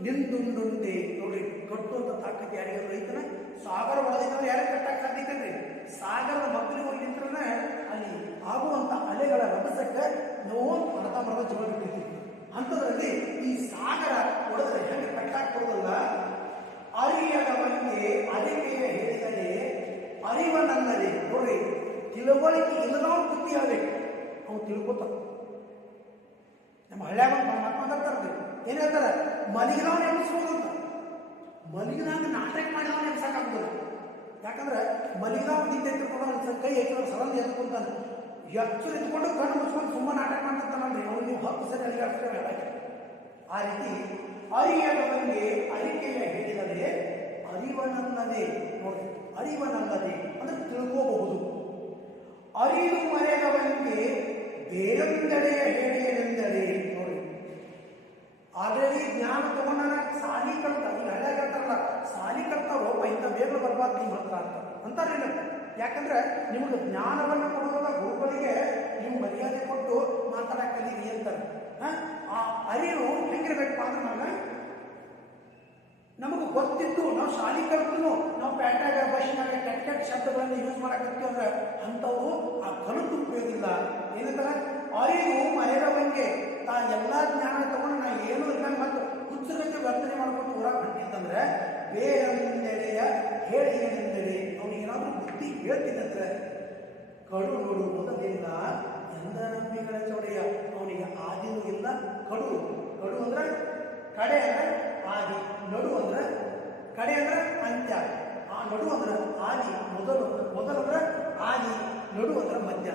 ನಿಂದುಂಡುಂಡೆ. ನೋಡಿ, ಕಟ್ಟುವಂತ ತಾಕತ್ ಯಾರಿಗೆ ರೈತನ. ಸಾಗರ ಒಳಗಿದ್ರೆ ಯಾರಿಗೆ ಕಟ್ಟಾಕ ಸಾಧ್ಯತೆ? ಸಾಗರದ ಮಕ್ಕಳಿಗೆ ಹೋಗಿ ನಿಂತ್ರನ ಅಲ್ಲಿ ಆಗುವಂತ ಅಲೆಗಳ ರಭಸಕ್ಕೆ ನಾವು ಅರ್ಧಂಬರ್ಧ ಜೀವ ಬಿಟ್ಟಿರ್ತೀವಿ. ಅಂಥದ್ರಲ್ಲಿ ಈ ಸಾಗರ ಹೊಡೆದ್ರೆ ಹೆಂಗೆ ಕಟ್ಟಾಕ್ ಬರೋದಲ್ಲ. ಅರಿಯದವನಿಗೆ ಅರಿಕೆಯ ಹೇಳಿದರೆ ಅರಿವನಲ್ಲದೆ. ನೋಡ್ರಿ, ತಿಳುವಳಿಕೆ ಇಲ್ಲದವ ಬುದ್ಧಿ ಆಗಬೇಕು. ಅವ್ನು ತಿಳ್ಕೊತ ನಮ್ಮ ಹಳ್ಳ್ಯಾಗ ಮಾತಾಡ್ತಾರೆ. ಏನ್ ಹೇಳ್ತಾರೆ, ಮಲಗಿದವನ ಎಬ್ಬಿಸ್ಬೋದಂತ. ಮಲಗಿದಾಗ ನಾಟಕ ಮಾಡಿದವನ ಎಬ್ಸಕ್ಕಾಗ್ತದೆ. ಯಾಕಂದ್ರೆ ಮಲಗಿದವ ನಿದ್ದೆ ತಿಳ್ಕೊಂಡು ಕೈ ಹೆಚ್ಚಿದ್ರೆ ಸಡನ್ ಎತ್ಕೊಂತಾನೆ. ಎಚ್ಚರ ಎತ್ಕೊಂಡು ಕಣ್ಣು ಮುಚ್ಕೊಂಡು ಸುಮ್ಮನೆ ನಾಟಕ ಮಾಡ್ತಾನಲ್ರಿ, ಅವ್ನು ನೀವು ಹಕ್ಕು ಸರಿ ಅಲ್ಲಿಗಾಡ್ತಾರೆ. ಆ ರೀತಿ ಅರಿಯದವನಿಗೆ ಅರಿಕೆಯ ಹೇಳಿದರೆ ಅರಿವನಲ್ಲದೆ. ನೋಡಿ, ಅರಿವನಲ್ಲದೆ ಅಂದ್ರೆ ತಿಳ್ಕೋಬಹುದು. ಅರಿವು ಮರೆಯದವನಿಗೆ ಬೇರೊಂದೆಡೆಯ ಹೇಳಿಯನೆಂದರೆ. ನೋಡಿ, ಆಲ್ರೆಡಿ ಜ್ಞಾನ ತಗೊಂಡ ಸಾಲಿ ಕಲ್ತ, ಈಗ ಹಳೆ ಹೇಳ್ತಾರಲ್ಲ, ಸಾಲಿ ಕಲ್ತಾರೋ ಇಂಥ ಬೇಗ ಬರ್ಬಾರ್ದು ನಿಮ್ಮ ಹತ್ರ ಅಂತಾರೇನು. ಯಾಕಂದ್ರೆ ನಿಮಗೆ ಜ್ಞಾನವನ್ನು ಕೊಡುವಾಗ ಗುರುಗಳಿಗೆ ನೀವು ಮರ್ಯಾದೆ ಕೊಟ್ಟು ಮಾತಾಡಕ್ ಕಲೀರಿ ಅಂತಾರೆ. ಆ ಅರಿವು ಹೆಂಗಿರ್ಬೇಕಪ್ಪ ಅಂದ್ರೆ ನಮಗೆ ಗೊತ್ತಿದ್ದು ನಾವು ಶಾಲಿ ಕಲ್ತು ನಾವು ಪ್ಯಾಟ್ಯಾಗ ಬಸ್ನಾಗ ಕೆಟ್ಟ ಶಬ್ದಗಳನ್ನು ಯೂಸ್ ಮಾಡಕತ್ತೀವಿ ಅಂದ್ರೆ ಅಂಥವು ಆ ಕಲಿತು ಉಪಯೋಗ ಇಲ್ಲ. ಏನಂತಾರೆ, ಅರಿವು ಮರೆಯದವಂಗೆ ತಾ ಎಲ್ಲ ಜ್ಞಾನ ತಗೊಂಡು ನಾ ಏನು ಇದ್ದಂಗೆ ಮತ್ತು ಹುಚ್ಚಗತ್ತೆ ವರ್ತನೆ ಮಾಡ್ಕೊಂಡು ಊರಾಗ ಹೊಂಟಿತ್ತಂದ್ರೆ ಬೇರೆಂದೆಡೆಯ ಹೇಳಿ ಏನೆಂದರೆ ಅವನಿಗೆ ಏನಾದರೂ ಬುದ್ಧಿ ಹೇಳ್ತಿದ್ದಂದ್ರೆ ಕಡು ನೋಡು ಮೊದಲಿಲ್ಲ ಎಂದ ನಂಬಿಗಳ ಚೌಡೆಯ. ಅವನಿಗೆ ಆದಿನೂ ಇಲ್ಲ. ಕಡು ಅಂದ್ರೆ ಕಡೆ ಅಂದ್ರೆ ಆದಿ, ನಡು ಅಂದ್ರೆ ಕಡೆ ಅಂದ್ರೆ ಅಂತ್ಯ, ಆ ನಡು ಅಂದ್ರೆ ಆದಿ, ಮೊದಲಂದ್ರೆ ಆದಿ, ನಡು ಅಂದ್ರೆ ಮಧ್ಯ.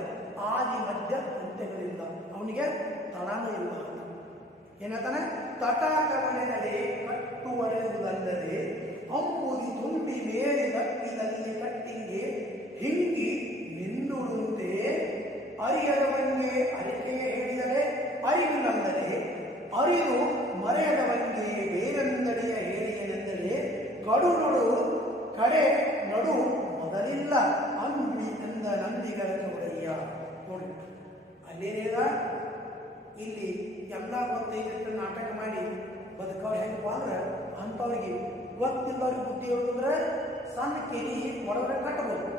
ಆದಿ ಮಧ್ಯ ಅಂತ್ಯಗಳಿಲ್ಲ, ಅವನಿಗೆ ತಳಾನ ಇಲ್ಲ. ಏನಂತಾನೆ, ತಟಾಕವನೆ ನಡೆ ಕಟ್ಟುವರೆಯುವುದಲ್ಲದೆ ಅಂಬುದಿ ತುಂಬಿ ಮೇಲೆ ಗಟ್ಟಿದಲ್ಲಿ ಕಟ್ಟಿಂಗೆ ಹಿಂಗಿ ನಿನ್ನುಡುಂತೆ. ಅರಿಯದವನಿಗೆ ಅರಿಕೆಗೆ ಹೇಳಿದರೆ ಅರಿವಿನಲ್ಲದೆ ಅರಿವು ಮರೆಯದವನಿಗೆ ಬೇರೆಂದಡೆಯ ಹೇಳಿಯನೆಂದರೆ ಕಡು ನಡು ಕಡೆ ನಡು ಮೊದಲಿಲ್ಲ ಅಂಬಿ ಎಂದ ನಂದಿಗಳ ಚೌಡಯ್ಯ. ನೋಡಿ, ಅಲ್ಲೇನೇನ ಇಲ್ಲಿ ಎಲ್ಲ ಗೊತ್ತೈದು ನಾಟಕ ಮಾಡಿ ಬದುಕವ್ರು ಹೆಂಗಪ್ಪ ಅಂದ್ರೆ ಅಂಥವ್ರಿಗೆ ಗೊತ್ತಿಲ್ಲವ್ರಿಗೆ ಬುದ್ಧಿ ಹೇಳಿದ್ರೆ ಸಣ್ಣ ಕೆರಿ ಒಡಗಡೆ ಕಟ್ಟಬಹುದು.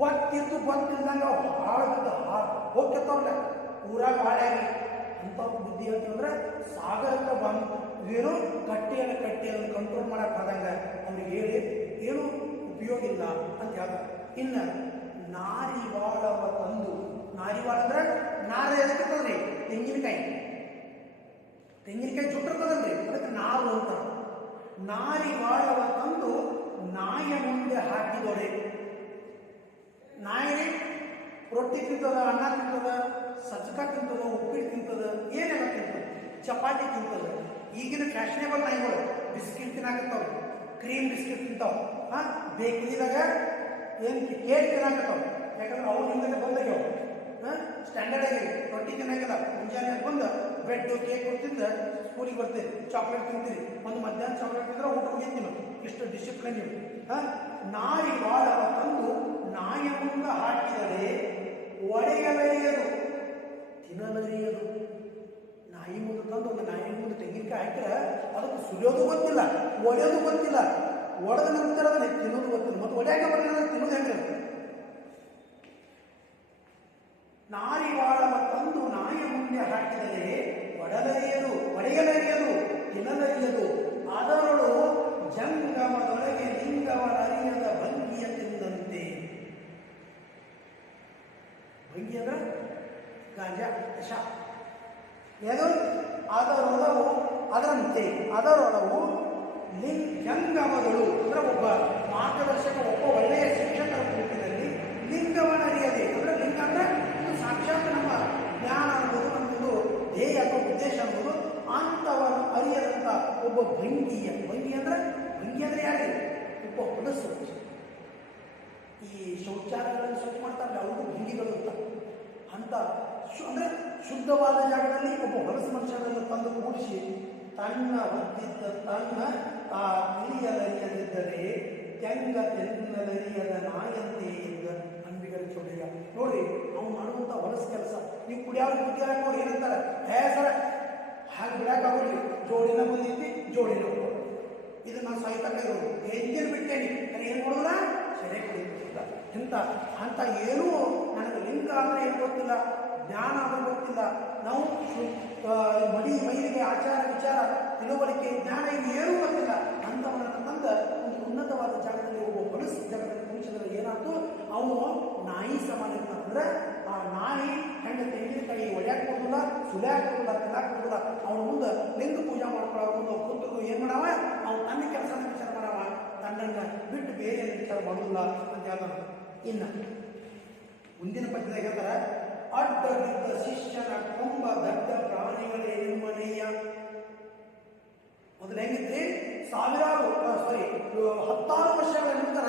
ಗೊತ್ತಿದ್ದು ಗೊತ್ತಿಲ್ಲದಂಗೆ ಹಾಳು ಹೋಗ್ತಿರ್ತಾವಲ್ಲ ಊರಾಗ ಹಾಳಾಗಿ ಎಂಥ ಬುದ್ಧಿ ಹೇಳ್ತೀವಂದ್ರೆ ಸಾಗರಕ್ಕೆ ಬಂದು ಏನು ಕಟ್ಟೆಯನ್ನು ಕಂಟ್ರೋಲ್ ಮಾಡೋಕ್ಕಾದಂಗೆ ಅವ್ರಿಗೆ ಹೇಳಿ ಏನು ಉಪಯೋಗ ಇಲ್ಲ ಅಂತ ಹೇಳ್ತಾರೆ. ಇನ್ನು ನಾರಿವಾಳವ ತಂದು, ನಾರಿವಾಳ ಅಂದ್ರೆ ನಾರ ಎದಕ್ಕಿರ್ತದ್ರಿ? ತೆಂಗಿನಕಾಯಿ ಜುಟ್ಟಿರ್ತದಲ್ರಿ, ಅದಕ್ಕೆ ನಾರು ಅಂತ. ನಾರಿವಾಳವ ತಂದು ನಾಯ ಮುಂದೆ ಹಾಕಿದೊಡೆ. ನಾಯಿ ರೊಟ್ಟಿ ತಿಂತದ, ಅನ್ನ ತಿಂತದ, ಸಜ್ಜಕ ತಿಂತದ, ಉಪ್ಪಿಟ್ಟು ತಿಂತದ, ಏನೆಲ್ಲ ತಿಂತದ, ಚಪಾತಿ ತಿಂತದ. ಈಗಿನ ಫ್ಯಾಷನೇಬಲ್ ನಾಯಿಗಳು ಬಿಸ್ಕಿಟ್ ತಿನ್ನಾಕತ್ತಾವ, ಕ್ರೀಮ್ ಬಿಸ್ಕಿಟ್ ತಿಂತಾವ, ಬೇಕರಿದಾಗ ಏನು ಕೇಕ್ ತಿನ್ನಾಕತ್ತಾವ. ಯಾಕಂದ್ರೆ ಅವ್ರ ಹಿಂದೆ ಬಂದಾಗ್ಯಾವ, ಸ್ಟ್ಯಾಂಡರ್ಡ್ ಆಗಿ ರೊಟ್ಟಿ ತಿನ್ನಾಗಿಲ್ಲ. ಮುಂಜಾನೆ ಬಂದು ಬ್ರೆಡ್ ಕೇಕ್ ತಿಂದ ಸ್ಕೂಲಿಗೆ ಬರ್ತೀರಿ, ಚಾಕ್ಲೇಟ್ ತಿಂತೀರಿ, ಒಂದು ಮಧ್ಯಾಹ್ನ ಚಾಕ್ಲೇಟ್ ತಿಂದ್ರೆ ಊಟ ಮುಗಿತೀನಿ. ಇಷ್ಟು ಡಿಸಿಪ್ಲಿನ್ ನೀವು. ನಾಯಿ ವಾಳವ ತಂದು ನಾಯ ಮುಂದೆ ಹಾಕಿದರೆ ಒಡೆಯಲರಿಯದು, ತಿನ್ನಲರಿಯದು. ನಾಯಿ ಮುಂದೆ ತಂದು ಒಂದು ನಾಯಿ ಮುಂದೆ ತೆಂಗಿನಕಾಯಿ ಹಾಕಿದ್ರೆ ಅದಕ್ಕೆ ಸುಲಿಯೋದು ಗೊತ್ತಿಲ್ಲ, ಒಡೆಯೋದು ಗೊತ್ತಿಲ್ಲ, ಒಡೆದ ನಂತರ ಅದನ್ನ ತಿನ್ನೋದು ಗೊತ್ತಿಲ್ಲ, ಮತ್ತು ಒಡೆಯಾಕ ಬರಲಿಲ್ಲ ತಿನ್ನೋದು ಹೆಂಗೆ? ನಾರಿವಾಳವ ತಂದು ನಾಯ ಮುಂದೆ ಹಾಕಿದರೆ ಒಡೆಯಲರಿಯದು, ತಿನ್ನಲರಿಯದು. ಅದರಳು ಜಂಗಮದೊಳಗೆ ಲಿಂಗವನರಿಯದ ಭಂಗಿಯ ತಿಂದಂತೆ. ಭಂಗಿ ಅಂದ್ರೆ ಗಾಂಜಾ, ಯಶ. ಏನು? ಅದರೊಳವು ಜಂಗಮಗಳು ಅಂದ್ರೆ ಒಬ್ಬ ಮಾರ್ಗದರ್ಶಕ, ಒಬ್ಬ ಒಳ್ಳೆಯ ಶಿಕ್ಷಕರ ರೂಪದಲ್ಲಿ ಲಿಂಗವನರಿಯದೆ ಅಂದ್ರೆ ಲಿಂಗ ಅಂದ್ರೆ ಸಾಕ್ಷಾತ್ ನಮ್ಮ ಜ್ಞಾನ ಅನ್ನೋದು, ನಮ್ಮದು ಧ್ಯೇಯ ಅಥವಾ ಉದ್ದೇಶ ಅನ್ನೋದು ಅಂತವನ್ನು ಅರಿಯದಂತ ಒಬ್ಬ ಭಂಗಿ ಅಂದ್ರೆ ಯಾರೇ? ಒಬ್ಬ ಹೊಲಸು. ಈ ಶೌಚಾಲಯಗಳನ್ನು ಸ್ವಚ್ಛ ಮಾಡ್ತಾರಲ್ಲ, ಅವರು ಭಂಗಿಗಳು ಅಂತ ಅಂದ್ರೆ ಶುದ್ಧವಾದ ಜಾಗದಲ್ಲಿ ಒಬ್ಬ ಹೊಲಸು ಮನುಷ್ಯನನ್ನು ತಂದು ಕೂಡಿಸಿ ತನ್ನ ಹೊತ್ತಿದ್ದ ತನ್ನ ಹಿರಿಯಲರಿಯದಿದ್ದರೆ ತೆನ್ನಲರಿಯದ ನಾಯಂತೆ ಎಂದ ಅಂಬಿಗರ ಚೊಡೆಯ. ನೋಡ್ರಿ, ಅವ್ನು ಮಾಡುವಂಥ ಹೊಲಸು ಕೆಲಸ. ನೀವು ಕುಡಿಯೋರು ಕುಡಿಯಾಕ ನೋಡಿ ಏನಂತಾರೆ, ಸರ ಹಾಗೆ ಬಿಡಾಕಾಗೋರಿ, ಜೋಡಿನ ಬಂದಿದ್ದಿ ಜೋಡಿನ ಹೋಗೋದು, ಇದು ನಾನು ಸಾಯ್ತಕ್ಕ ಇರೋದು, ಎಂಜಿನ್ ಬಿಟ್ಟೇನಿ ಏನು ಮಾಡೋಲ್ಲ, ಸರಿ ಕುಡಿಯೋದಿಲ್ಲ ಅಂತ ಏನೂ ನನಗೆ ಲಿಂಗ ಅಂದರೆ ಏನು ಗೊತ್ತಿಲ್ಲ, ಜ್ಞಾನ ಅಂದರೆ ಗೊತ್ತಿಲ್ಲ. ನಾವು ಮೈಲಿಗೆ ಆಚಾರ ವಿಚಾರ ತಿಳುವಳಿಕೆ ಜ್ಞಾನ ಇದು ಏನೂ ಗೊತ್ತಿಲ್ಲ ಅಂಥವನನ್ನು ತಂದ ಒಂದು ಉನ್ನತವಾದ ಜಾಗದಲ್ಲಿ ಒಬ್ಬ ಹೊಲಸು ಜಾಗದಲ್ಲಿ ಕುಣಿಸಿದ್ರೆ ಏನಾಯ್ತು, ಅವನು ನಾಯಿ ಸಮಾನ ಇರ್ತಾನಂದ್ರೆ ಆ ನಾಯಿ ಹೆಂಗೆ ತೆಂಗಿನಕಾಯಿ ಒಳ್ಯಾಕ ಕೊಡೋದಿಲ್ಲ, ಸುಳ್ಯಾಕ ಕೊಡೋದಿಲ್ಲ, ತಿನ್ನಾಕ ಕೊಡೋದಿಲ್ಲ. ಅವನ ಮುಂದೆ ಲಿಂಗ ಪೂಜೆ ಮಾಡ್ಕೊಳ್ಳೋ ಮುಂದೆ ಕೂತರು ಏನು ಮಾಡವ, ಅವನು ತನ್ನ ಕೆಲಸನ ವಿಚಾರ ಮಾಡವ, ತನ್ನನ್ನು ಬಿಟ್ಟು ಬೇರೆ ವಿಚಾರ ಮಾಡೋದಿಲ್ಲ ಅಂತ ಹೇಳ್ತಾನೆ. ಇನ್ನು ಮುಂದಿನ ಪದ್ಯದಾಗ ಹೇಳ್ತಾರೆ, ಅಡ್ಡ ಬಿದ್ದ ಶಿಷ್ಯನ ಕೊಂಬ ದಡ್ಡ ಪ್ರಾಣಿಗಳೇ ನಿಮ್ಮನೆಯ. ಮೊದಲು ಹೆಂಗಿದ್ರಿ, ಹತ್ತಾರು ವರ್ಷಗಳ ನಂತರ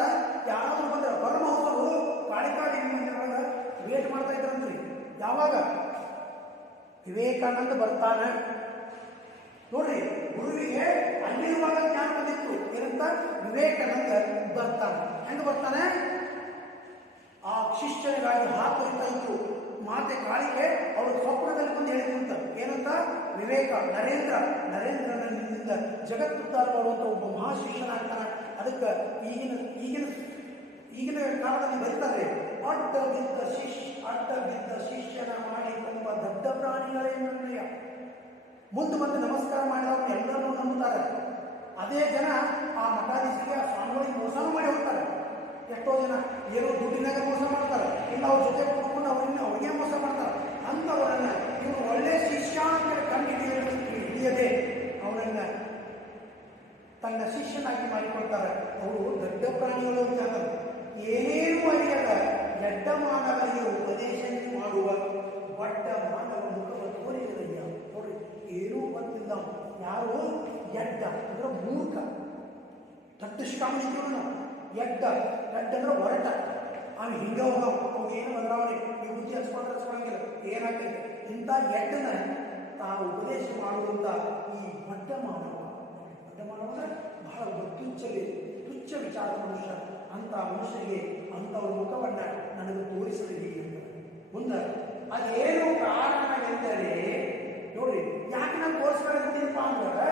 ಯಾರಾದ್ರೂ ಬಂದ್ರೆ ಪರಮಹಂಸರು ಕಾಳಿಕಾಡಿ ಮಂದಿರೊಳಗೆ ವೇಟ್ ಮಾಡ್ತಾ ಇದ್ರಂತ್ರಿ. ಯಾವಾಗ ವಿವೇಕಾನಂದ ಬರ್ತಾನೆ ನೋಡ್ರಿ, ಗುರುವಿಗೆ ಅಲ್ಲಿರುವಾಗ ಜ್ಞಾನ ಬಂದಿತ್ತು. ಏನಂತ? ವಿವೇಕಾನಂದ ಬರ್ತಾನೆ. ಹೆಂಗ ಬರ್ತಾನೆ? ಆ ಶಿಷ್ಯರಿಗಾಗಿ ಹಾಕೋಯ್ತಾ ಇತ್ತು. ಮಾತೆ ಕಾಳಿಗೆ ಅವರು ಸ್ವಪ್ನದಲ್ಲಿ ಬಂದು ಹೇಳಿದಂತ ಏನಂತ? ವಿವೇಕ ನರೇಂದ್ರನಿಂದ ಜಗತ್ತುದ್ಧಾರ ಮಾಡುವಂಥ ಒಬ್ಬ ಮಹಾಶಿಷ್ಯನಾಗ್ತಾನೆ. ಅದಕ್ಕೆ ಈಗಿನ ಕಾಲದಲ್ಲಿ ಬರೀತಾರೆ, ಅಡ್ಡ ಬಿದ್ದ ಶಿಷ್ಯನ ಮಾಡಿ ತುಂಬ ದೊಡ್ಡ ಪ್ರಾಣಿಗಳೇ ನಿರ್ಣಯ. ಮುಂದೆ ಬಂದು ನಮಸ್ಕಾರ ಮಾಡಿದವರು ಎಲ್ಲರೂ ನಂಬುತ್ತಾರೆ. ಅದೇ ಜನ ಆ ಮಠಾಧೀಶರಿಗೆ, ಆ ಸ್ವಾಮಿಗಳಿಗೆ ಮೋಸನೂ ಮಾಡಿ ಹೋಗ್ತಾರೆ. ಎಷ್ಟೋ ಜನ ಏನೋ ದುಡ್ಡಿನಾಗ ಮೋಸ ಮಾಡ್ತಾರೆ, ಇಲ್ಲ ಅವ್ರ ಜೊತೆ ಕೂತ್ಕೊಂಡು ಅವ್ರಿಗೆ ಮೋಸ ಮಾಡ್ತಾರೆ. ಅಂಥವರನ್ನ ಇವರು ಒಳ್ಳೆ ಶಿಷ್ಯ ಅಂತ ಹಿಡಿಯದೆ ಅವನನ್ನ ತನ್ನ ಶಿಷ್ಯನಾಗಿ ಮಾಡಿಕೊಳ್ತಾರೆ. ಅವರು ದೊಡ್ಡ ಪ್ರಾಣಿಗಳು ಅಂತ ಹೇಳ್ತಾರೆ. ಏನೇನು ಅರಿಯದ ಎಡ್ಡ ಮಾನವರಿಗೆ ಉಪದೇಶ ಮಾಡುವ ಬಡ್ಡ ಮಾನವ ಮುಖವನ್ನು ತೋರಿರಯ್ಯ. ನೋಡ್ರಿ, ಏನೂ ಗೊತ್ತಿಲ್ಲ. ಯಾರು? ಎಡ್ಡ ಅಂದ್ರೆ ಮೂರ್ಖ, ದೊಡ್ಡ ಶಿಕಾಮಣಿದ್ರು ನಾವು. ಎಡ್ಡ ಅಂದ್ರೆ ಹೊರಟ, ಅವ್ನು ಹಿಂಗೆ ಹೋಗವ, ಅವ್ನು ಏನು ಬದಲಾವಣೆ, ನೀವು ಬುದ್ಧಿ ಹಚ್ಕೊಂಡ್ರೆ ಏನಾಗ್ತೈತೆ. ಇಂಥ ಎಡ್ಡನ ತಾವು ಉಪದೇಶ ಮಾಡುವಂಥ ಈ ದೊಡ್ಡ ಮಾನವ ಅಂದ್ರೆ ಬಹಳ ತುಚ್ಛ ವಿಚಾರದ ಮನುಷ್ಯ. ಅಂಥ ಮನುಷ್ಯರಿಗೆ ಅಂಥವ್ರ ಮುಖವನ್ನ ನನಗೆ ತೋರಿಸಲಿದೆ ಅಂತ. ಮುಂದೆ ಅದೇನು ಕಾರಣವೆಂದರೆ ನೋಡ್ರಿ, ಯಾಕೆ ನಾನು ತೋರಿಸ್ಬೇಕಂತೀನಪ್ಪ ಅಂದ್ರೆ,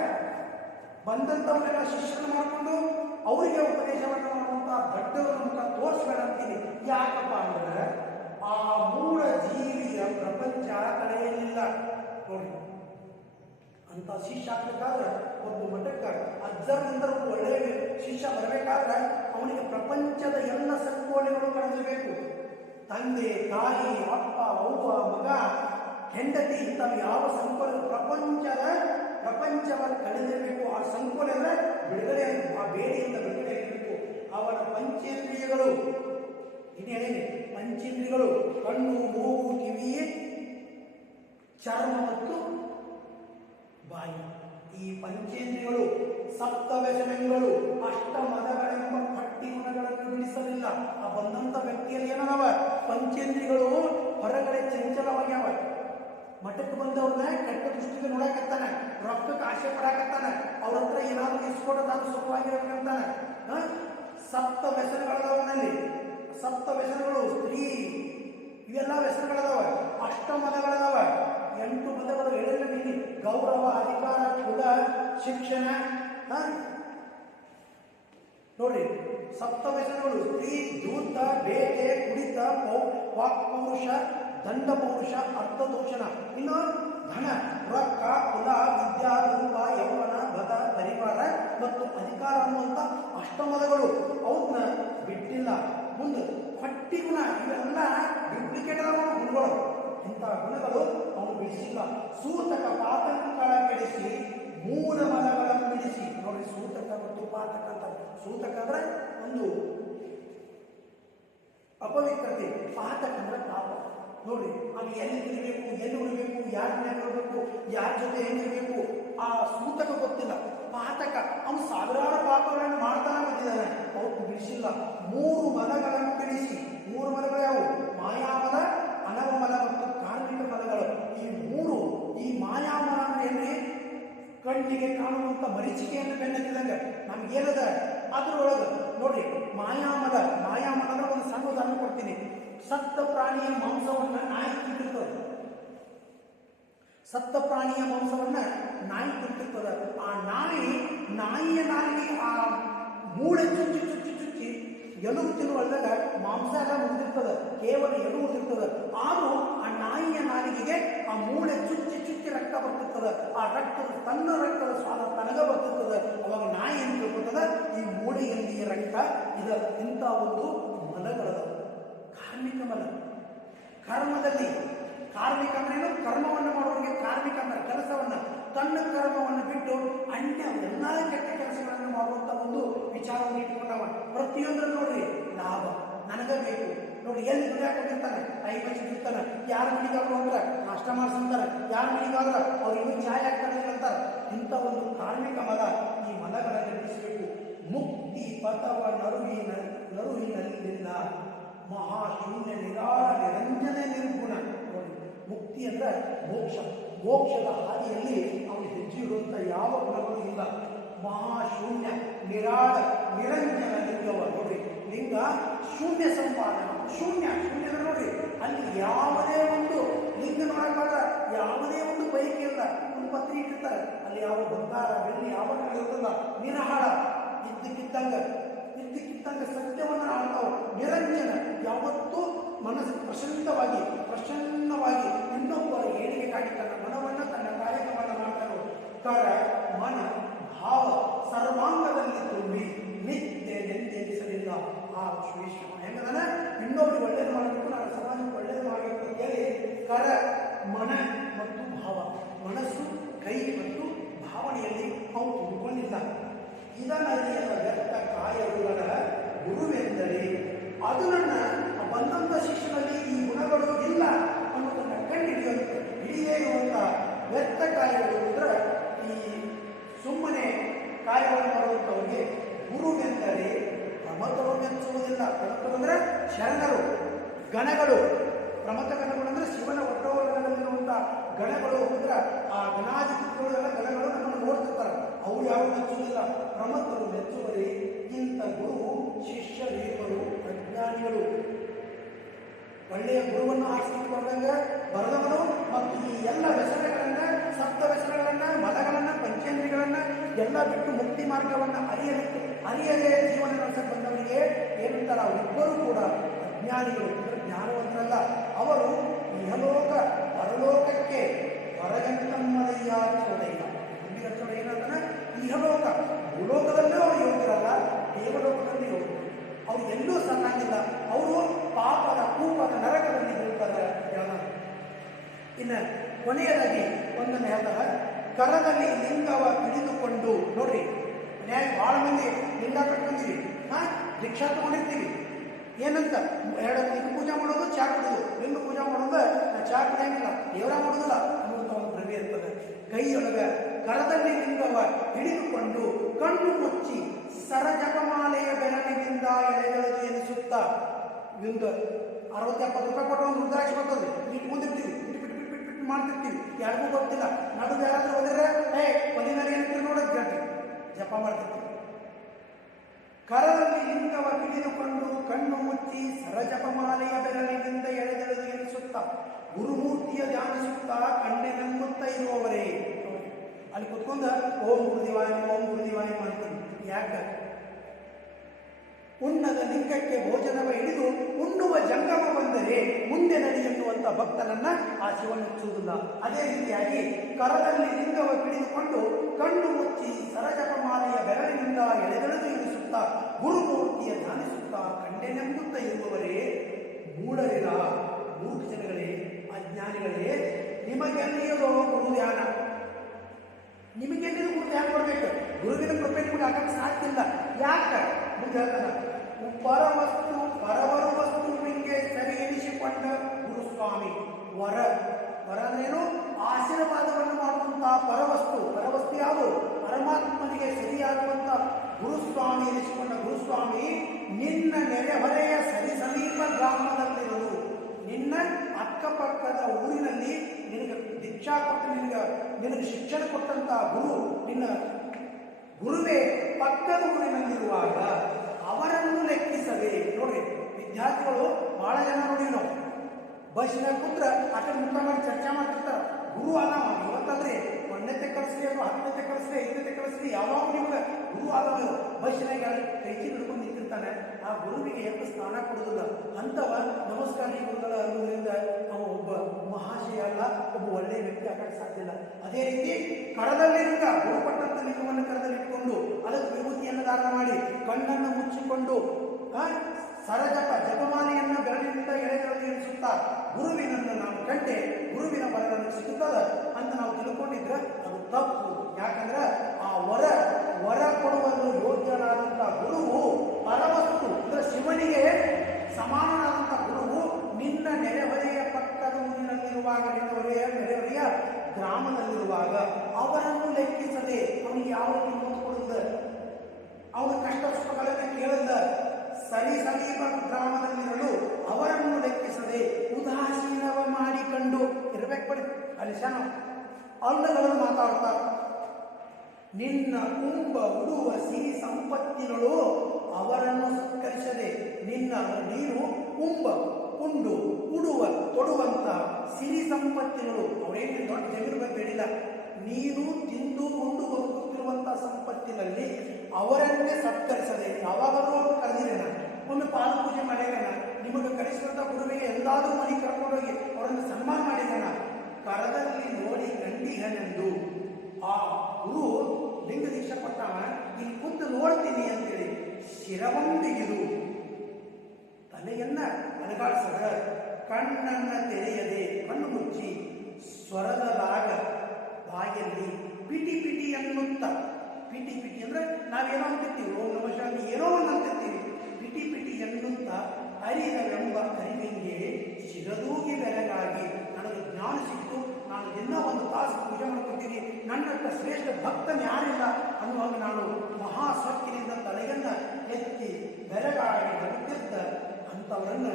ಬಂದಂಥವನ್ನೆಲ್ಲ ಶಿಷ್ಯರು ಮಾಡಿಕೊಂಡು ಅವರಿಗೆ ಉಪದೇಶವನ್ನು ಮಾಡುವಂಥ ದೊಡ್ಡವರ ಮುಖ ತೋರಿಸ್ಬೇಡ ಅಂತೀನಿ. ಯಾಕಪ್ಪ ಅಂದ್ರೆ ಆ ಮೂಢ ಜೀವಿಯ ಪ್ರಪಂಚ ಕಳೆಯಲಿಲ್ಲ. ನೋಡಿ, ಅಂತ ಶಿಷ್ಯ ಆಗ್ಬೇಕಾದ್ರೆ ಒಬ್ಬ ಮಠಕ್ಕೆ ಅಜ್ಜರಿಂದ ಒಬ್ಬ ಒಳ್ಳೆಯ ಶಿಷ್ಯ ಬರಬೇಕಾದ್ರೆ ಅವನಿಗೆ ಪ್ರಪಂಚದ ಎಲ್ಲ ಸಂಕೋಲೆಗಳು ಕಳೆದಿರಬೇಕು. ತಂದೆ, ತಾಯಿ, ಅಪ್ಪ, ಅವ್ವ, ಮಗ, ಹೆಂಡತಿ ಇಂಥವು ಯಾವ ಸಂಕೋಲೆ ಪ್ರಪಂಚವನ್ನು ಕಳೆದಿರಬೇಕು. ಆ ಸಂಕೋಲೆ ಅಂದರೆ ಬಿಡುಗಡೆ, ಆ ಬೇಡಿಯಿಂದ ಬಿಡುಗಡೆ ಇರಬೇಕು. ಅವನ ಪಂಚೇಂದ್ರಿಯಗಳು ಇನ್ನೇನೇನೆ ಪಂಚೇಂದ್ರಿಯಗಳು ಕಣ್ಣು, ಮೂಗು, ಕಿವಿ, ಚರ್ಮ ಮತ್ತು ಬಾಯಿ. ಈ ಪಂಚೇಂದ್ರಿಯಗಳು ಸಪ್ತ ವ್ಯಸನಗಳು ಅಷ್ಟ ಮದಗಳೆಂಬ ಪಟ್ಟಿ ಗುಣಗಳನ್ನು ಬಿಡಿಸಲಿಲ್ಲ. ಆ ಬಂದಂತ ವ್ಯಕ್ತಿಯಲ್ಲಿ ಏನವ ಪಂಚೇಂದ್ರಿಯಗಳು ಹೊರಗಡೆ ಚಂಚಲವಾಗ್ಯಾವ. ಮಠಕ್ಕೆ ಬಂದವ್ರನ್ನ ಕೆಟ್ಟ ದೃಷ್ಟಿಗೆ ನೋಡಕತ್ತಾನೆ, ರೊಕ್ಕಕ್ಕೆ ಆಸೆ ಪಡಾಕತ್ತಾನೆ, ಅವ್ರ ಹತ್ರ ಏನಾದ್ರು ಇಸ್ಕೊಡೋದಾದ್ರು ಸುಖವಾಗಿರ್ಬೇಕಂತಾನೆ. ಸಪ್ತ ವ್ಯಸನಗಳದವನಲ್ಲಿ, ಸಪ್ತ ವ್ಯಸನಗಳು ಸ್ತ್ರೀ ಇವೆಲ್ಲ ವ್ಯಸನಗಳದಾವ. ಅಷ್ಟ ಮದಗಳದಾವ, 8 ಮದಗಳು ಹೇಳಿದ್ರೆ ಇಲ್ಲಿ ಗೌರವ, ಅಧಿಕಾರ, ಕುಲ, ಶಿಕ್ಷಣ. ನೋಡ್ರಿ, ಸಪ್ತ ವ್ಯಸನಗಳು ಸ್ತ್ರೀ, ದೂತ, ಬೇಟೆ, ಕುಡಿತ, ವಾಕ್ಪೌರುಷ, ದಂಡ ಪೌರುಷ, ಅರ್ಥದೂಷಣ. ಇನ್ನು ಧನ, ರೊಕ್ಕ, ಕುಲ, ವಿದ್ಯಾ, ರೂಪ, ಯೌವನ, ಬದ, ಪರಿವಾರ ಮತ್ತು ಅಧಿಕಾರ ಅನ್ನುವಂಥ ಅಷ್ಟಮದಗಳು ಅವನ್ನ ಬಿಟ್ಟಿಲ್ಲ. ಮುಂದೆ ಪಟ್ಟಿ ಗುಣ, ಇವೆಲ್ಲ ಡ್ಯೂಪ್ಲಿಕೇಟ್ ಗುಣಗಳು. ಇಂಥ ಗುಣಗಳು ಅವನು ಬಿಡಿಸಿಲ್ಲ. ಸೂತಕ ಪಾತಕಗಳ ಕೆಡಿಸಿ ಮೂಲ ಮದಗಳನ್ನು ಬಿಡಿಸಿ. ನೋಡಿ, ಸೂತಕ ಮತ್ತು ಪಾತಕ ಅಂತ. ಸೂತಕ ಅಂದ್ರೆ ಒಂದು ಅಪವಿತ್ರತೆ, ಪಾತಕ ಅಂದ್ರೆ ಪಾಪ. ನೋಡಿ, ಅದು ಎಲ್ಲಿ ತಿನ್ನಬೇಕು, ಎಲ್ಲಿ ಉಳಿಬೇಕು, ಯಾರ ಮನೆಗೆ ಬರಬೇಕು, ಯಾರ ಜೊತೆ ಹೆಂಗಿರ್ಬೇಕು, ಆ ಸೂತಕ ಗೊತ್ತಿಲ್ಲ. ಪಾತಕ ಅವನು ಸಾವಿರಾರು ಪಾಪಗಳನ್ನು ಮಾಡ್ತಾನೆ ಬಂದಿದ್ದಾನೆ, ಅವತ್ತು ಬಿಡಿಸಿಲ್ಲ. 3 ಮದಗಳನ್ನು ಬಿಡಿಸಿ. 3 ಮದಗಳು ಯಾವುವು? ಮಾಯಾಮದ, ಅನವಮಲ ಮತ್ತು ಕಾರ್ಮಿಕ ಮದಗಳು. ಈ ಮಾಯಾಮಲ ಅಂದ್ರೆ ಏನ್ರಿ? ಕಣ್ಣಿಗೆ ಕಾಣುವಂತ ಮರೀಚಿಕೆಯನ್ನು ಬೆನ್ನತ್ತಿದಂಗೆ ನಮ್ಗೇನದ ಅದ್ರೊಳಗೆ ನೋಡ್ರಿ. ಮಾಯಾಮದ ಅಂದ್ರೆ ಒಂದು ಸಣ್ಣ ಉದಾಹರಣೆ ಕೊಡ್ತೀನಿ. ಸತ್ತ ಪ್ರಾಣಿಯ ಮಾಂಸವನ್ನ ನಾಯಿ ತಿಂತಿರ್ತದೆ. ಸತ್ತ ಪ್ರಾಣಿಯ ಮಾಂಸವನ್ನ ನಾಯಿ ತಿಂತಿರ್ತದೆ. ಆ ನಾಯಿಯ ನಾಲಿಗೆ ಆ ಮೂಳೆ ಚುಚ್ಚಿ ಚುಚ್ಚಿ ಚುಚ್ಚಿ ಎಲುಬು ತಿನ್ನುವಲ್ದಾಗ ಮಾಂಸ ಎಲ್ಲ ಮುಗಿದಿರ್ತದೆ, ಕೇವಲ ಎಲುಬು ಉಳಿದಿರ್ತದೆ. ಆದರೂ ಆ ನಾಯಿಯ ನಾಲಿಗೆಗೆ ಆ ಮೂಳೆ ಚುಚ್ಚಿ ಚುಚ್ಚಿ ರಕ್ತ ಬರ್ತಿರ್ತದೆ. ಆ ತನ್ನ ರಕ್ತದ ಸ್ವಾದ ತನಗ ಬರ್ತಿರ್ತದೆ. ಅವಾಗ ನಾಯಿ ಏನು ತಿಳ್ಕೊತದ, ಈ ಮೂಳೆಯಲ್ಲಿ ರಕ್ತ ಇದ. ಇಂಥ ಒಂದು ಮಲಗಳದ ಕಾರ್ಮಿಕ ಮಲ. ಕರ್ಮದಲ್ಲಿ ಕಾರ್ಮಿಕ ಅಂದ್ರೇನು? ಕರ್ಮವನ್ನು ಮಾಡೋರಿಗೆ ಕಾರ್ಮಿಕ ಅಂದ್ರೆ ಕೆಲಸವನ್ನ, ತನ್ನ ಕರ್ಮವನ್ನು ಬಿಟ್ಟು ಅನ್ಯ ಎಲ್ಲ ಕೆಟ್ಟ ಕೆಲಸಗಳನ್ನು ಮಾಡುವಂತ ಒಂದು ವಿಚಾರವನ್ನು ಇಟ್ಕೊಂಡವ. ಪ್ರತಿಯೊಂದನ್ನು ನೋಡ್ರಿ, ಲಾಭ ನನಗೆ ಬೇಕು. ನೋಡಿ, ಎಲ್ಲಿ ದುಡಿಯಾಕೊಂಡಿರ್ತಾನೆ, ಐಬಚ್ಚಿರ್ತಾನೆ. ಯಾರ ಮನೆಗಾದ್ರು ಅಂದ್ರೆ ನಾಷ್ಟ ಮಾಡಿಸ್ತಾರೆ, ಯಾರ ಮನೆಗಾದ್ರೆ ಅವ್ರು ಇನ್ನೂ ಚಾಯ್ ಹಾಕ್ತಾರೆ ಅಂತಾರೆ. ಇಂಥ ಒಂದು ಕಾರ್ಮಿಕ ಮಲ, ಈ ಮಲಗಳನ್ನು ಎಬ್ಬಿಸಬೇಕು. ಮುಕ್ತಿ ಪಥವ ನರುವಿನಲ್ಲಿಲ್ಲ, ಮಹಾಶೂನ್ಯ ನಿರಾಳ ನಿರಂಜನ ನಿರ್ಗುಣ. ನೋಡಿ, ಮುಕ್ತಿ ಅಂದ್ರೆ ಮೋಕ್ಷ. ಮೋಕ್ಷದ ಹಾದಿಯಲ್ಲಿ ಅವನು ಹೆಜ್ಜೆ ಇರುವಂತ ಯಾವ ಗುಣಗಳು ಇಲ್ಲ. ಮಹಾಶೂನ್ಯ ನಿರಾಳ ನಿರಂಜನ ಲಿಂಗವ. ನೋಡ್ರಿ, ಲಿಂಗ ಶೂನ್ಯ ಸಂಪಾದನ. ಶೂನ್ಯ ನೋಡ್ರಿ, ಅಲ್ಲಿ ಯಾವುದೇ ಒಂದು ಲಿಂಗ ನೋಡಕ್ಕಾಗ ಯಾವುದೇ ಒಂದು ಬೈಕ್ ಇಲ್ಲ, ಒಂದು ಪತ್ರಿ ಇಟ್ಟಿರ್ತಾರೆ, ಅಲ್ಲಿ ಯಾವ ಬಂಗಾರ ಬೆಳ್ಳಿ ಯಾವಾಗ ಇರೋದಿಲ್ಲ. ನಿರಾಳ, ಇದ್ದಕ್ಕಿದ್ದಂಗ ಸತ್ಯವನ್ನು ಆಡ್ತಾವ. ನಿರಂಜನ, ಯಾವತ್ತೂ ಮನಸ್ಸು ಪ್ರಸನ್ನವಾಗಿ ಇನ್ನೊಬ್ಬರ ಏಳಿಗೆಗಾಗಿ ತನ್ನ ಮನವನ್ನು, ತನ್ನ ಕಾಯಕವನ್ನು ಮಾಡ್ತಾರೋ. ಕರ, ಮನ, ಭಾವ ಸರ್ವಾಂಗದಲ್ಲಿ ತುಂಬಿ ನಿತ್ಯ ನೆಂದೆನಿಸಲಿಲ್ಲ. ಆ ಶ್ರೇಷ್ಠ ಹೆಂಗದಾನ, ಇನ್ನೊಬ್ರಿಗೆ ಒಳ್ಳೇದು ಮಾಡಬೇಕು, ನಾನು ಸಮಾಜಕ್ಕೆ ಒಳ್ಳೇದು ಮಾಡಬೇಕು ಅಂತ ಹೇಳಿ ಕರ, ಮನ ಮತ್ತು ಭಾವ, ಮನಸ್ಸು, ಕೈ ಮತ್ತು ಭಾವನೆಯಲ್ಲಿ ಅವು ತುಂಬಿಕೊಂಡಿಲ್ಲ. ಇದನ್ನರಿಯದ ವ್ಯಕ್ತ ಕಾಯರುಗಳ ಗುರುವೆಂದರೆ ಅದು ನನ್ನ ಬಂದಂಥ ಶಿಷ್ಯನಲ್ಲಿ ಈ ಗುಣಗಳು ಇಲ್ಲ ಅನ್ನೋದನ್ನು ಹಿಡಿಯೇ ಇರುವಂಥ ವ್ಯಕ್ತ ಕಾಯಗಳು ಅಂದ್ರೆ ಈ ಸುಮ್ಮನೆ ಕಾರ್ಯವನ್ನು ಮಾಡುವಂಥವ್ರಿಗೆ ಗುರುವೆಂದರೆ ಪ್ರಮಥರು ಮೆಚ್ಚುವುದಿಲ್ಲ. ಪ್ರಮಥರು ಅಂದರೆ ಶರಣರು, ಗಣಗಳು. ಪ್ರಮಥ ಗಣಗಳು ಅಂದರೆ ಶಿವನ ಒಟ್ಟೋರಣದಲ್ಲಿರುವಂಥ ಗಣಗಳು ಅಂದ್ರೆ ಆ ಗಣಾಧಿಪತಿಗಳೆಲ್ಲ ಗಣಗಳು ನಮ್ಮನ್ನು ನೋಡ್ತಿರ್ತಾರೆ. ಅವು ಯಾವ ಮೆಚ್ಚುವುದಿಲ್ಲ. ಪ್ರಮಥರು ಮೆಚ್ಚುವರೇ ಇಂಥ ಗುರು ಶಿಷ್ಯರೇವರು ಪ್ರಜ್ಞಾನಿಗಳು. ಒಳ್ಳೆಯ ಗುರುವನ್ನು ಆರಿಸಿಕೊಂಡಾಗ ಬರದವನು ಮತ್ತು ಈ ಎಲ್ಲ ವ್ಯಸನಗಳನ್ನ, ಸಪ್ತ ವ್ಯಸನಗಳನ್ನ, ಮಲಗಳನ್ನ, ಪಂಚೇಂದ್ರಿಯಗಳನ್ನ ಎಲ್ಲ ಬಿಟ್ಟು ಮುಕ್ತಿ ಮಾರ್ಗವನ್ನು ಅರಿಯದೇ ಜೀವನ ನಡೆಸಕ್ಕೆ ಬಂದವರಿಗೆ ಏನಂತಾರೆ, ಅವರಿಬ್ಬರು ಕೂಡ ಅಜ್ಞಾನಿಗಳು, ಜ್ಞಾನವಂತರಲ್ಲ. ಅವರು ಇಹಲೋಕ ಪರಲೋಕಕ್ಕೆ ಹೊರಗಂಟ ಕೊನೆಯದಾಗಿ ಒಂದನ್ನು ಹೇಳ್ತಾರೆ, ಕರದಲ್ಲಿ ಲಿಂಗವ ಹಿಡಿದುಕೊಂಡು. ನೋಡ್ರಿ, ಮನ್ಯಾಗ ಭಾಳ ಮಂದಿ ಲಿಂಗ ಕಟ್ಕೊಂಡಿವಿ, ದೀಕ್ಷಾ ತಗೊಂಡಿರ್ತೀವಿ. ಏನಂತ ಎರಡು ಲಿಂಗ ಪೂಜೆ ಮಾಡೋದು, ಚಾ ಕುಡಿದು. ಲಿಂಗ ಪೂಜೆ ಮಾಡೋದು, ಚಾ ಕುಡಿಯಂಗಿಲ್ಲ, ದೇವರ ಮಾಡೋದಿಲ್ಲ ಅನ್ನುವಂಥ ಒಂದು ಭ್ರಮೆ ಇರ್ತದೆ. ಕೈಯೊಳಗ ಕರದಲ್ಲಿ ಲಿಂಗವ ಹಿಡಿದುಕೊಂಡು ಕಣ್ಣು ಮುಚ್ಚಿ ಸರಜಪಮಾಲೆಯ ಬೆರಳಿನಿಂದ ಎಳೆದೆಳೆದು ಎನಿಸುತ್ತ. ಒಂದು 60-70 ರೂಪಾಯಿ ಕೊಟ್ಟು ಒಂದು ರುದ್ರಾಕ್ಷಿ ಬರ್ತದೆ, ಇಟ್ಟು ಮುಂದಿರ್ತೀವಿ, ಬಿಟ್ಟು ಮಾಡ್ತಿರ್ತೀವಿ, ಯಾರಿಗೂ ಗೊತ್ತಿಲ್ಲ. ನಡುವೆ ಯಾರಾದ್ರೂ ಹೋದ್ರೆ ಒಂದಿನಲ್ಲಿ ಏನಿರ್ತೀವಿ ನೋಡೋದು ಕೇಳ್ತೀವಿ, ಜಪ ಮಾಡ್ತಿರ್ತೀವಿ. ಕರದಲ್ಲಿ ಲಿಂಗವ ಹಿಡಿದುಕೊಂಡು ಕಣ್ಣು ಮುಚ್ಚಿ ಸರಜಪಮಾಲೆಯ ಬೆರಳಿನಿಂದ ಎಳೆದೆಳೆದು ಎನಿಸುತ್ತ ಗುರುಮೂರ್ತಿಯ ಧ್ಯಾನಿಸುತ್ತ ಕಣ್ಣೆನಂಬುತ್ತ ಇರುವವರೇ. ಅಲ್ಲಿ ಕುತ್ಕೊಂಡು ಓಂ ಗುರುದೇವಾಯ ಮಾಡ್ತೀನಿ. ಯಾಕೆ? ಉಣ್ಣದ ಲಿಂಗಕ್ಕೆ ಭೋಜನವ ಹಿಡಿದು ಉಣ್ಣುವ ಜಂಗಮ ಬಂದರೆ ಮುಂದೆ ನಡಿ ಎನ್ನುವಂಥ ಭಕ್ತನನ್ನ ಆ ಶಿವನಿಚ್ಚುವುದಿಲ್ಲ. ಅದೇ ರೀತಿಯಾಗಿ ಕರದಲ್ಲಿ ಲಿಂಗವ ಹಿಡಿದುಕೊಂಡು ಕಣ್ಣು ಮುಚ್ಚಿ ಸರಜಪಮಾಲೆಯ ಬೆರಳಿನಿಂದ ಎಳೆದೆಳೆದು ಎನಿಸುತ್ತಾ ಗುರುಮೂರ್ತಿಯ ಧ್ಯಾನಿಸುತ್ತಾ ಕಂಡೆನೆಂಬುತ್ತ ಇರುವವರೇ ಮೂಢರಿರ, ಮೂರ್ಖ ಜನಗಳೇ, ಅಜ್ಞಾನಿಗಳೇ, ನಿಮಗೆಲ್ಲಿಯದೋ ಗುರು ಧ್ಯಾನ. ನಿಮಗೆಲ್ಲಿಯೂ ಗುರು ಧ್ಯಾನ ಕೊಡಬೇಕು. ಗುರುವಿನ ಕೃಪೆ ನಿಮಗೆ ಆಗಕ್ಕೆ ಸಾಧ್ಯ ಇಲ್ಲ. ಯಾಕೆ? ಮುಂದೆ ಹೇಳ್ತಾರ, ಪರವರು ವಸ್ತುವಿಗೆ ಸರಿ ಎನಿಸಿಕೊಂಡ ಗುರುಸ್ವಾಮಿ. ವರ ಅಂದ್ರೇನು? ಆಶೀರ್ವಾದವನ್ನು ಮಾಡುವಂತಹ ಪರವಸ್ತು ಯಾವುದು? ಪರಮಾತ್ಮನಿಗೆ ಸರಿಯಾಗುವಂತ ಗುರುಸ್ವಾಮಿ ಎನಿಸಿಕೊಂಡ ಗುರುಸ್ವಾಮಿ ನಿನ್ನ ನೆರೆಹೊರೆಯ ಸಮೀಪ ಗ್ರಾಮದಲ್ಲಿರುವುದು. ನಿನ್ನ ಅಕ್ಕಪಕ್ಕದ ಊರಿನಲ್ಲಿ ನಿನಗೆ ದೀಕ್ಷಾ ಕೊಟ್ಟು ನಿನಗೆ ಶಿಕ್ಷಣ ಕೊಟ್ಟಂತಹ ಗುರು, ನಿನ್ನ ಗುರುವೇ ಪಕ್ಕದ ಊರಿನಲ್ಲಿರುವಾಗ ಅವರನ್ನು ಲೆಕ್ಕಿಸದೆ. ನೋಡ್ರಿ, ವಿದ್ಯಾರ್ಥಿಗಳು ಬಹಳ ಜನ ನೋಡಿ, ನಾವು ಬಸ್ಸಿನಾಗ ಕೂತ್ರ ಆಟ ಮುಖ ಮಾಡಿ ಚರ್ಚೆ ಮಾಡ್ತಿರ್ತಾರೆ. ಗುರು ಆದಾವ ಇವತ್ತಂದ್ರೆ 1ನೇ ಕಳಿಸ್ರಿ ಅಥವಾ 10ನೇ ಕಳಿಸ್ರಿ 5ನೇ ಕಳಿಸ್ರಿ, ಯಾವಾಗ ನಿಮ್ಗೆ ಗುರು ಆದವ ಬಸ್ಸಿನಾಗ ಕೈಚಿ ಹಿಡ್ಕೊಂಡು ನಿಂತಿರ್ತಾನೆ. ಆ ಗುರುವಿಗೆ ಎಷ್ಟು ಸ್ನಾನ ಕೊಡೋದಿಲ್ಲ. ಅಂಥವ ನಮಸ್ಕಾರಿ ಗುರುಗಳ ಅನ್ನೋದ್ರಿಂದ ನಾವು ಒಬ್ಬ ಮಹಾಶಯ ಅಲ್ಲ, ಒಬ್ಬ ಒಳ್ಳೆಯ ವ್ಯಕ್ತಿ ಆಗಕ್ಕೆ ಸಾಧ್ಯ ಇಲ್ಲ. ಅದೇ ರೀತಿ ಕರದಲ್ಲಿರುತ್ತ ಗುರುಪಟ್ಟಂತ ಲಿಂಗವನ್ನು ಕರದಲ್ಲಿ ಇಟ್ಕೊಂಡು ಅದಕ್ಕೆ ವಿಭೂತಿಯನ್ನು ಧಾರಣ ಮಾಡಿ ಕಣ್ಣನ್ನು ಮುಚ್ಚಿಕೊಂಡು ಜಪಮಾಲೆಯನ್ನು ಬೆರಳಿನಿಂದ ಎಳೆದೆಳೆದು ಎನಿಸುತ್ತಾ ಗುರುವಿನನ್ನು ನಾನು ಕಂಡೆ, ಗುರುವಿನ ಬಲ ನನಗೆ ಸಿಗುತ್ತದೆ ಅಂತ ನಾವು ತಿಳ್ಕೊಂಡಿದ್ರೆ ಅದು ತಪ್ಪು. ಯಾಕಂದ್ರೆ ಆ ವರ ಕೊಡುವುದು ಯೋಗ್ಯನಾದಂಥ ಗುರುವು ಪರವಸ್ತು, ಅಂದ್ರೆ ಶಿವನಿಗೆ ಸಮಾನನಾದಂಥ ಗುರುವು ನಿನ್ನ ನೆರೆಹೊರೆಯ ಪಕ್ಕದ ಊರಿನಲ್ಲಿರುವಾಗ, ನೆರೆಹೊರೆಯ ಗ್ರಾಮದಲ್ಲಿರುವಾಗ ಅವರನ್ನು ಲೆಕ್ಕಿಸದೆ ಅವನಿಗೆ ಯಾವ ರೀತಿ ಮುಂದೆ ಕೊಡುತ್ತದೆ, ಅವನ ಕಷ್ಟ ಸುಖಗಳನ್ನು ಕೇಳದ ಸಮೀಪ ಗ್ರಾಮದಲ್ಲಿರಲು ಅವರನ್ನು ಲೆಕ್ಕಿಸದೆ ಉದಾಸೀನವ ಮಾಡಿಕೊಂಡು ಇರಬೇಕು. ಪಡಿ ಅಲ್ಲಿ ಜನ ಅಲ್ಲಗಳನ್ನು ಮಾತಾಡ್ತಾ ನಿನ್ನ ಕುಂಭ ಉಡುವ ಸಿರಿ ಸಂಪತ್ತಿನಳು ಅವರನ್ನು ಸತ್ಕರಿಸದೆ ನೀನು ಕುಂಭ ಉಂಡು ಉಡುವ ತೊಡುವಂತ ಸಿರಿ ಸಂಪತ್ತಿನಳು, ಅವರೇನು ದೊಡ್ಡ ಜಮೀನು ಬೇಡಿಲ್ಲ, ನೀನು ತಿಂದು ಉಂಡು ಬದುಕುತ್ತಿರುವಂತಹ ಸಂಪತ್ತಿನಲ್ಲಿ ಅವರನ್ನೇ ಸತ್ಕರಿಸದೆ. ಯಾವಾಗಲೂ ಅವರು ಕರೆದಿರೇನ, ಒಮ್ಮೆ ಪಾದ ಪೂಜೆ ಮಾಡ್ಯಾನ, ನಿಮಗೆ ಕರೆಸಿದಂಥ ಗುರುವಿಗೆ ಎಲ್ಲಾದರೂ ಮನೆ ಕರ್ಕೊಂಡೋಗಿ ಅವರನ್ನು ಸನ್ಮಾನ ಮಾಡಿದಾನ, ಕರದಲ್ಲಿ ನೋಡಿ ಗಂಡಿಗನೆಂದು ಆ ಗುರು ಲಿಂಗ ದೀಕ್ಷೆ ಕೊಟ್ಟಾವ, ಇಲ್ಲಿ ಕುಂತು ನೋಡ್ತೀನಿ ಅಂತೇಳಿ ಶಿರವಂದಿಗಿದು ತಲೆಯನ್ನ ಅಲಗಾಡಿಸದ ಕಣ್ಣನ್ನ ತೆರೆಯದೆ ಕಣ್ಣು ಮುಚ್ಚಿ ಸ್ವರದ ರಾಗ ಬಾಯಲ್ಲಿ ಪಿಟಿ ಎನ್ನುತ್ತ, ಪಿಟಿ ಅಂದ್ರೆ ನಾವೇನೋ ಅಂತಿರ್ತೀವಿ, ಓಂ ನಮಃ ಶಿವಾಯ ಏನೋ ಒಂದು ಅಂತಿರ್ತೀವಿ, ಪಿಟಿ ಎನ್ನುತ್ತ ಅರಿದವೆಂಬ ಅರಿವಿಗೆ ಶಿರದೂಗಿ ಬೆರಗಾಗಿ ನನಗೆ ಜ್ಞಾನ ಸಿಕ್ತು, ನಾನು ದಿನ 1 ತಾಸು ಪೂಜೆ ಮಾಡ್ಕೊತೀನಿ, ನನ್ನಂತ ಶ್ರೇಷ್ಠ ಭಕ್ತನ ಯಾರಿಲ್ಲ ಅನ್ನುವಾಗ ನಾನು ಮಹಾಸೊಕ್ಕಿನಿಂದ ತಲೆಯನ್ನ ಎತ್ತಿ ಬೆರಗಾಗಿ ಬರುತ್ತಿದ್ದ ಅಂಥವರನ್ನ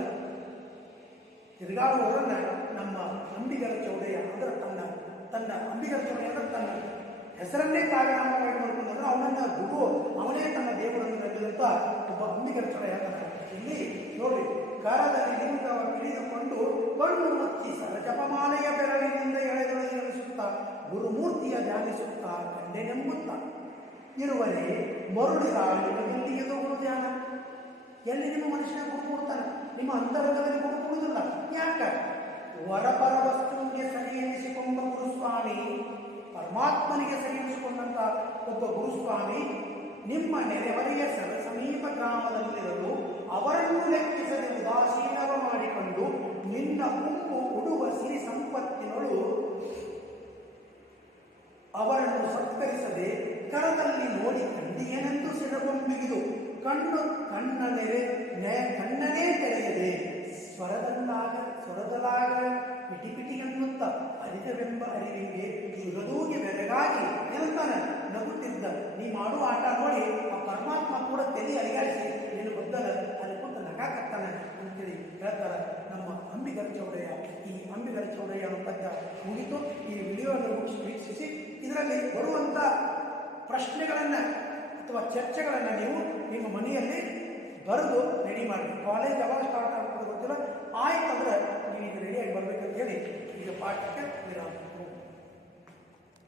ತಿರುಗಾಡುವವರನ್ನ ನಮ್ಮ ಅಂಬಿಗರ ಚೌಡೆಯ ಅಂದ್ರೆ ತನ್ನ ಅಂಬಿಗರ ಚೌಡೆಯ ಅಂದ್ರೆ ತನ್ನ ಹೆಸರನ್ನೇ ಕಾರ್ಯನಾಮವಾಗಿ ಮಾಡ್ಕೊಂಡ್ರೆ ಅವನನ್ನ ಗುರು, ಅವನೇ ತನ್ನ ದೇವರನ್ನು ನಡೆದಂತ ಒಬ್ಬ ಅಂಬಿಗರ ಚೌಡೆಯ. ಇಲ್ಲಿ ನೋಡ್ರಿ, ಕರದಲ್ಲಿ ಲಿಂಗವ ಹಿಡಿದುಕೊಂಡು ಕಣ್ಣು ಮುಚ್ಚಿ ಜಪಮಾಲೆಯ ಬೆರಳಿನಿಂದ ಎಳೆದೆಳೆಸುತ್ತಾ ಗುರುಮೂರ್ತಿಯ ಧ್ಯಾನಿಸುತ್ತಾ ಕಂಡೆನೆಂಬುತ್ತ ಇರುವರೆ ಮರುಳಿದ ನಿಮಗೆಲ್ಲಿಯದು ಗುರು ಧ್ಯಾನ. ಎಲ್ಲಿ ನಿಮ್ಮ ಮನುಷ್ಯನ ಗುರು ಕೊಡ್ತಾನೆ, ನಿಮ್ಮ ಅಂತರಂಗದಲ್ಲಿ ಗುರು ಕೊಡುವುದಿಲ್ಲ. ಯಾಕ? ವರಪರ ವಸ್ತುವಿಗೆ ಸರಿ ಎನಿಸಿಕೊಂಡ ಗುರುಸ್ವಾಮಿ, ಪರಮಾತ್ಮನಿಗೆ ಸರಿ ಎನಿಸಿಕೊಂಡಂತ ಒಬ್ಬ ಗುರುಸ್ವಾಮಿ ನಿಮ್ಮ ನೆರೆಹೊರೆಯ ಸಮೀಪ ಗ್ರಾಮದಲ್ಲಿರಲು ಅವರನ್ನು ಲೆಕ್ಕಿಸದೆ ಉದಾಸೀನವ ಮಾಡಿಕೊಂಡು ನಿನ್ನ ಗುಂಪು ಉಡುವ ಸಿರಿ ಸಂಪತ್ತಿನಳು ಕಣ್ಣನೇ ತೆರೆಯದೆ ಸ್ವರದಲಾಗ ಪಿಟಿ ಅನ್ನುತ್ತ ಅರಿತವೆಂಬ ಅರಿವಿಗೆ ಸುರದೂಗಿ ಬೆರಗಾಗಿ ಏನಂತಾನೆ ನಗುತ್ತಿದ್ದ. ನೀ ಮಾಡುವ ಆಟ ನೋಡಿ ಆ ಪರಮಾತ್ಮ ಕೂಡ ತಲೆ ಅರಿಗಾಡಿಸಿ ನೀನು ಬದ್ದಲ ಅಲ್ಲಿ ಕೂತ ನಗಾಕತ್ತಾನೆ ಅಂತೇಳಿ ಹೇಳ್ತಾರೆ ನಮ್ಮ ಅಂಬಿಗರ ಚೌಡಯ್ಯ. ಈ ಅಂಬಿಗರ ಚೌಡಯ್ಯ ಅನ್ನೋ ಪದ್ಯ ಮುಗಿತು. ಈ ವಿಡಿಯೋವನ್ನು ವೀಕ್ಷಿಸಿ ಇದರಲ್ಲಿ ಬರುವಂಥ ಪ್ರಶ್ನೆಗಳನ್ನು ಅಥವಾ ಚರ್ಚೆಗಳನ್ನು ನೀವು ನಿಮ್ಮ ಮನೆಯಲ್ಲಿ ಬರೆದು ರೆಡಿ ಮಾಡಿ. ಕಾಲೇಜ್ ಯಾವಾಗ ಸ್ಟಾರ್ಟ್ ಆಗ್ತದೆ ಗೊತ್ತಿಲ್ಲ, ಆಯ್ತಂದ್ರೆ ನೀವು ಈಗ ರೆಡಿಯಾಗಿ ಬರ್ಬೇಕಂತ ಹೇಳಿ ಈಗ ಪಾಠಕ್ಕೆ ವಿರಾಮ.